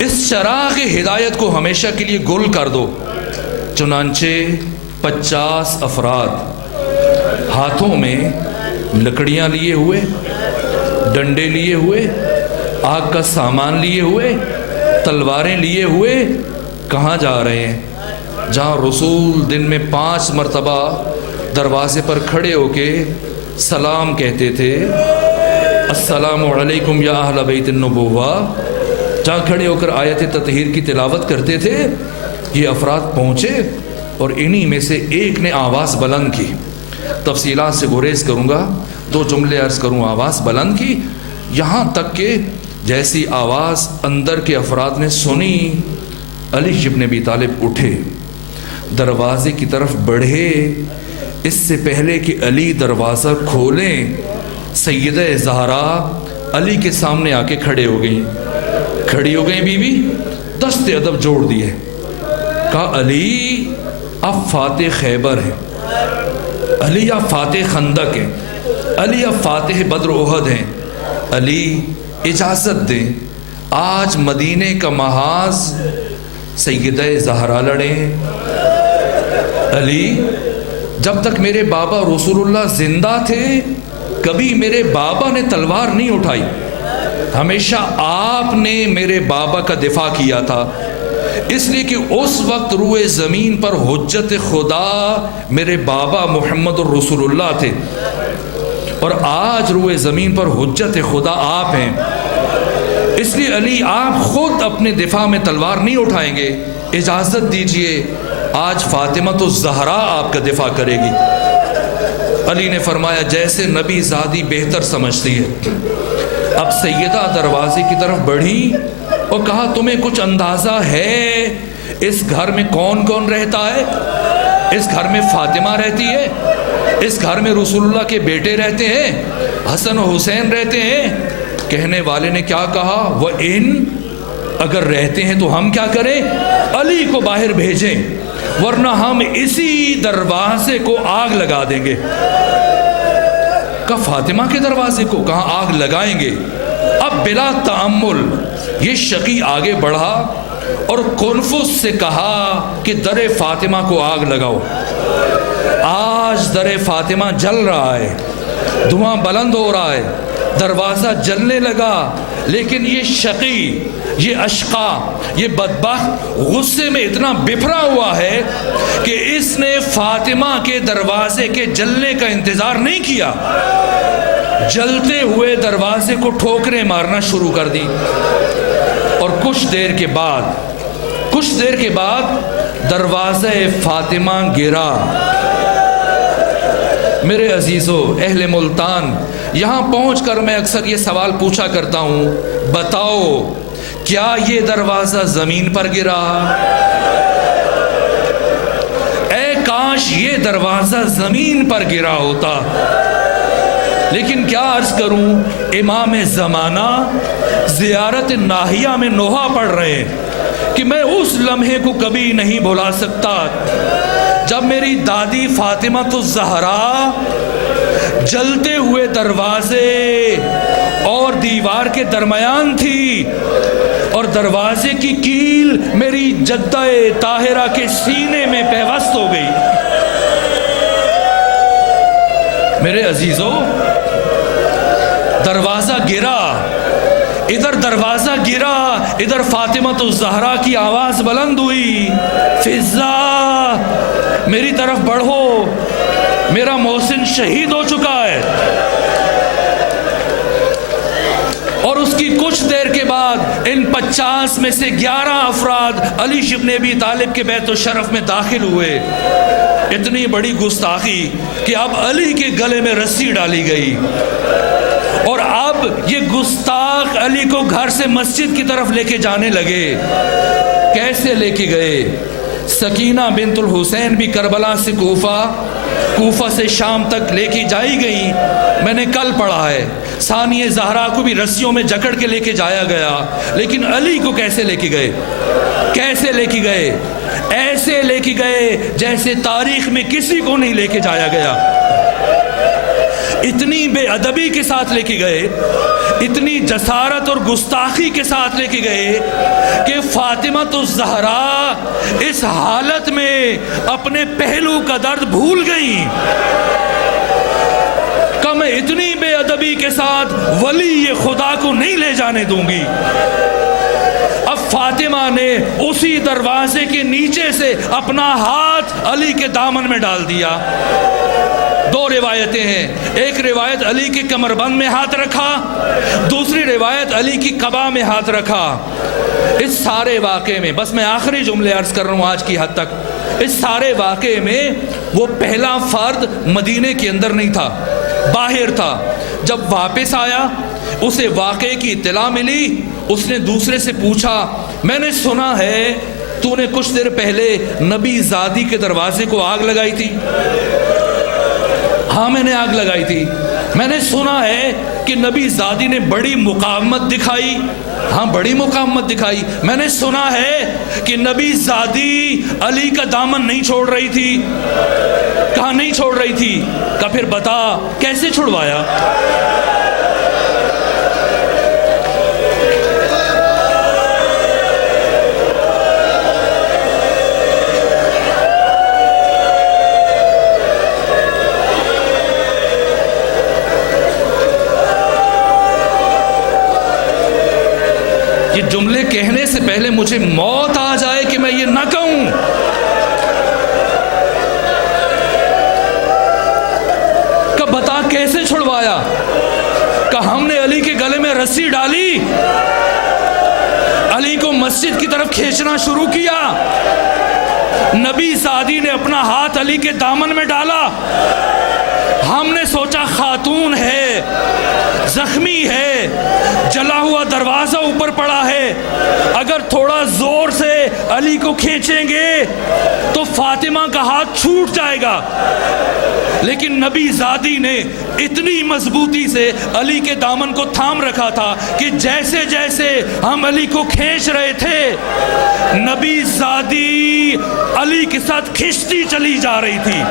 اس چراغ ہدایت کو ہمیشہ کے لیے گل کر دو۔ چنانچہ 50 افراد ہاتھوں میں لکڑیاں لیے ہوئے، ڈنڈے لیے ہوئے، آگ کا سامان لیے ہوئے، تلواریں لیے ہوئے کہاں جا رہے ہیں؟ جہاں رسول دن میں 5 مرتبہ دروازے پر کھڑے ہو کے سلام کہتے تھے، السلام علیکم یا اہل بیت النبوہ، جہاں کھڑے ہو کر آیت تطہیر کی تلاوت کرتے تھے، یہ افراد پہنچے اور انہی میں سے ایک نے آواز بلند کی۔ تفصیلات سے گریز کروں گا، 2 جملے عرض کروں۔ آواز بلند کی یہاں تک کہ جیسی آواز اندر کے افراد نے سنی، علی ابن ابی طالب اٹھے، دروازے کی طرف بڑھے۔ اس سے پہلے کہ علی دروازہ کھولیں، سیدہ زہرا علی کے سامنے آ کے کھڑی ہو گئیں بی بی، دست ادب جوڑ دیے، کہا علی اب فاتح خیبر ہے، علی اب فاتح خندق ہیں، علی اب فاتح بدر احد ہیں، علی اجازت دیں آج مدینے کا محاذ سیدہ زہرا لڑیں۔ علی جب تک میرے بابا رسول اللہ زندہ تھے کبھی میرے بابا نے تلوار نہیں اٹھائی، ہمیشہ آپ نے میرے بابا کا دفاع کیا تھا، اس لیے کہ اس وقت روئے زمین پر حجت خدا میرے بابا محمد الرسول اللہ تھے، اور آج روئے زمین پر حجت خدا آپ ہیں۔ اس لیے علی آپ خود اپنے دفاع میں تلوار نہیں اٹھائیں گے، اجازت دیجئے آج فاطمہ تو زہرا آپ کا دفاع کرے گی۔ علی نے فرمایا جیسے نبی زادی بہتر سمجھتی ہے۔ اب سیدہ دروازے کی طرف بڑھی اور کہا تمہیں کچھ اندازہ ہے اس گھر میں کون کون رہتا ہے؟ اس گھر میں فاطمہ رہتی ہے، اس گھر میں رسول اللہ کے بیٹے رہتے ہیں، حسن و حسین رہتے ہیں۔ کہنے والے نے کیا کہا؟ وَإِن، اگر رہتے ہیں تو ہم کیا کریں؟ علی کو باہر بھیجیں، ورنہ ہم اسی دروازے کو آگ لگا دیں گے۔ کہا فاطمہ کے دروازے کو؟ کہاں آگ لگائیں گے۔ اب بلا تأمل یہ شقی آگے بڑھا اور کنفس سے کہا کہ در فاطمہ کو آگ لگاؤ۔ آج در فاطمہ جل رہا ہے، دھواں بلند ہو رہا ہے، دروازہ جلنے لگا، لیکن یہ شقی، یہ اشقا، یہ بدبخت غصے میں اتنا بفرا ہوا ہے کہ اس نے فاطمہ کے دروازے کے جلنے کا انتظار نہیں کیا، جلتے ہوئے دروازے کو ٹھوکریں مارنا شروع کر دی۔ اور کچھ دیر کے بعد دروازہ فاطمہ گرا۔ میرے عزیزو اہل ملتان، یہاں پہنچ کر میں اکثر یہ سوال پوچھا کرتا ہوں، بتاؤ کیا یہ دروازہ زمین پر گرا؟ اے کاش یہ دروازہ زمین پر گرا ہوتا۔ لیکن کیا عرض کروں، امام زمانہ زیارت ناہیہ میں نوحہ پڑھ رہے ہیں کہ میں اس لمحے کو کبھی نہیں بھلا سکتا جب میری دادی فاطمہ الزہرا جلتے ہوئے دروازے اور دیوار کے درمیان تھی، اور دروازے کی کیل میری جدہ طاہرہ کے سینے میں پیوست ہو گئی۔ میرے عزیزو، دروازہ گرا، ادھر دروازہ گرا، ادھر فاطمہ الزہرا کی آواز بلند ہوئی، فضا میری طرف بڑھو، میرا محسن شہید ہو چکا ہے۔ اور اس کی کچھ دیر کے بعد ان 50 میں سے 11 افراد علی ابن ابی طالب کے بیت الشرف میں داخل ہوئے۔ اتنی بڑی گستاخی کہ اب علی کے گلے میں رسی ڈالی گئی، اور اب یہ گستاخ علی کو گھر سے مسجد کی طرف لے کے جانے لگے۔ کیسے لے کے گئے؟ سکینہ بنت الحسین بھی کربلا سے کوفہ سے شام تک لے کے جائی گئی، میں نے کل پڑھا ہے۔ ثانیہ زہرا کو بھی رسیوں میں جکڑ کے لے کے جایا گیا، لیکن علی کو کیسے لے کے گئے؟ کیسے لے کے گئے؟ ایسے لے کے گئے جیسے تاریخ میں کسی کو نہیں لے کے جایا گیا۔ اتنی بے ادبی کے ساتھ لے کے گئے، اتنی جسارت اور گستاخی کے ساتھ لے کے گئے کہ فاطمہ الزہرا اس حالت میں اپنے پہلو کا درد بھول گئیں کہ میں اتنی بے ادبی کے ساتھ ولی خدا کو نہیں لے جانے دوں گی۔ اب فاطمہ نے اسی دروازے کے نیچے سے اپنا ہاتھ علی کے دامن میں ڈال دیا۔ دو روایتیں ہیں، ایک روایت علی کے کمر بند میں ہاتھ رکھا، دوسری روایت علی کی قبا میں ہاتھ رکھا۔ اس سارے واقعے میں، بس میں آخری جملے عرض کر رہا ہوں آج کی حد تک، اس سارے واقعے میں وہ پہلا فرد مدینے کے اندر نہیں تھا، باہر تھا۔ جب واپس آیا، اسے واقعے کی اطلاع ملی، اس نے دوسرے سے پوچھا، میں نے سنا ہے تو نے کچھ دیر پہلے نبی زادی کے دروازے کو آگ لگائی تھی۔ ہاں میں نے آگ لگائی تھی۔ میں نے سنا ہے کہ نبی زادی نے بڑی مقاومت دکھائی۔ ہاں بڑی مقاومت دکھائی۔ میں نے سنا ہے کہ نبی زادی علی کا دامن نہیں چھوڑ رہی تھی۔ کہاں نہیں چھوڑ رہی تھی؟ کہا پھر بتا کیسے چھڑوایا؟ یہ جملے کہنے سے پہلے مجھے موت آ جائے کہ میں یہ نہ کہوں۔ کہ بتا کیسے چھڑوایا؟ کہ ہم نے علی کے گلے میں رسی ڈالی، علی کو مسجد کی طرف کھینچنا شروع کیا، نبی زادی نے اپنا ہاتھ علی کے دامن میں ڈالا، ہم نے سوچا خاتون ہے، زخمی ہے، جلا ہوا دروازہ اوپر پڑا ہے، اگر تھوڑا زور سے علی کو کھینچیں گے تو فاطمہ کا ہاتھ چھوٹ جائے گا۔ لیکن نبی زادی نے اتنی مضبوطی سے علی کے دامن کو تھام رکھا تھا کہ جیسے جیسے ہم علی کو کھینچ رہے تھے، نبی زادی علی کے ساتھ کھینچتی چلی جا رہی تھی۔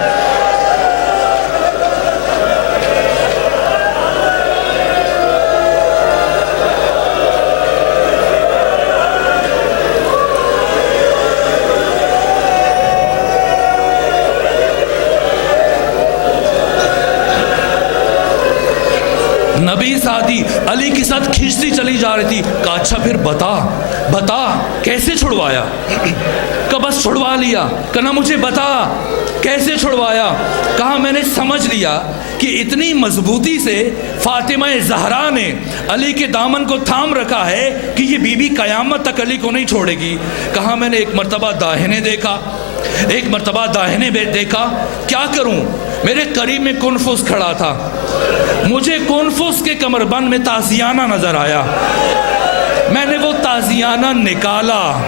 نبی زادی علی کے ساتھ کھینچتی چلی جا رہی تھی۔ کہا اچھا پھر بتا کیسے چھڑوایا؟ کہا بس چھڑوا لیا۔ کہا مجھے بتا کیسے چھڑوایا؟ کہا میں نے سمجھ لیا کہ اتنی مضبوطی سے فاطمہ زہرا نے علی کے دامن کو تھام رکھا ہے کہ یہ بی بی قیامت تک علی کو نہیں چھوڑے گی۔ کہا میں نے ایک مرتبہ داہنے دیکھا، ایک مرتبہ داہنے دیکھا، کیا کروں؟ میرے قریب میں کنفس کھڑا تھا، مجھے کنفس کے کمر بند میں تازیانہ نظر آیا، میں نے وہ تازیانہ نکالا،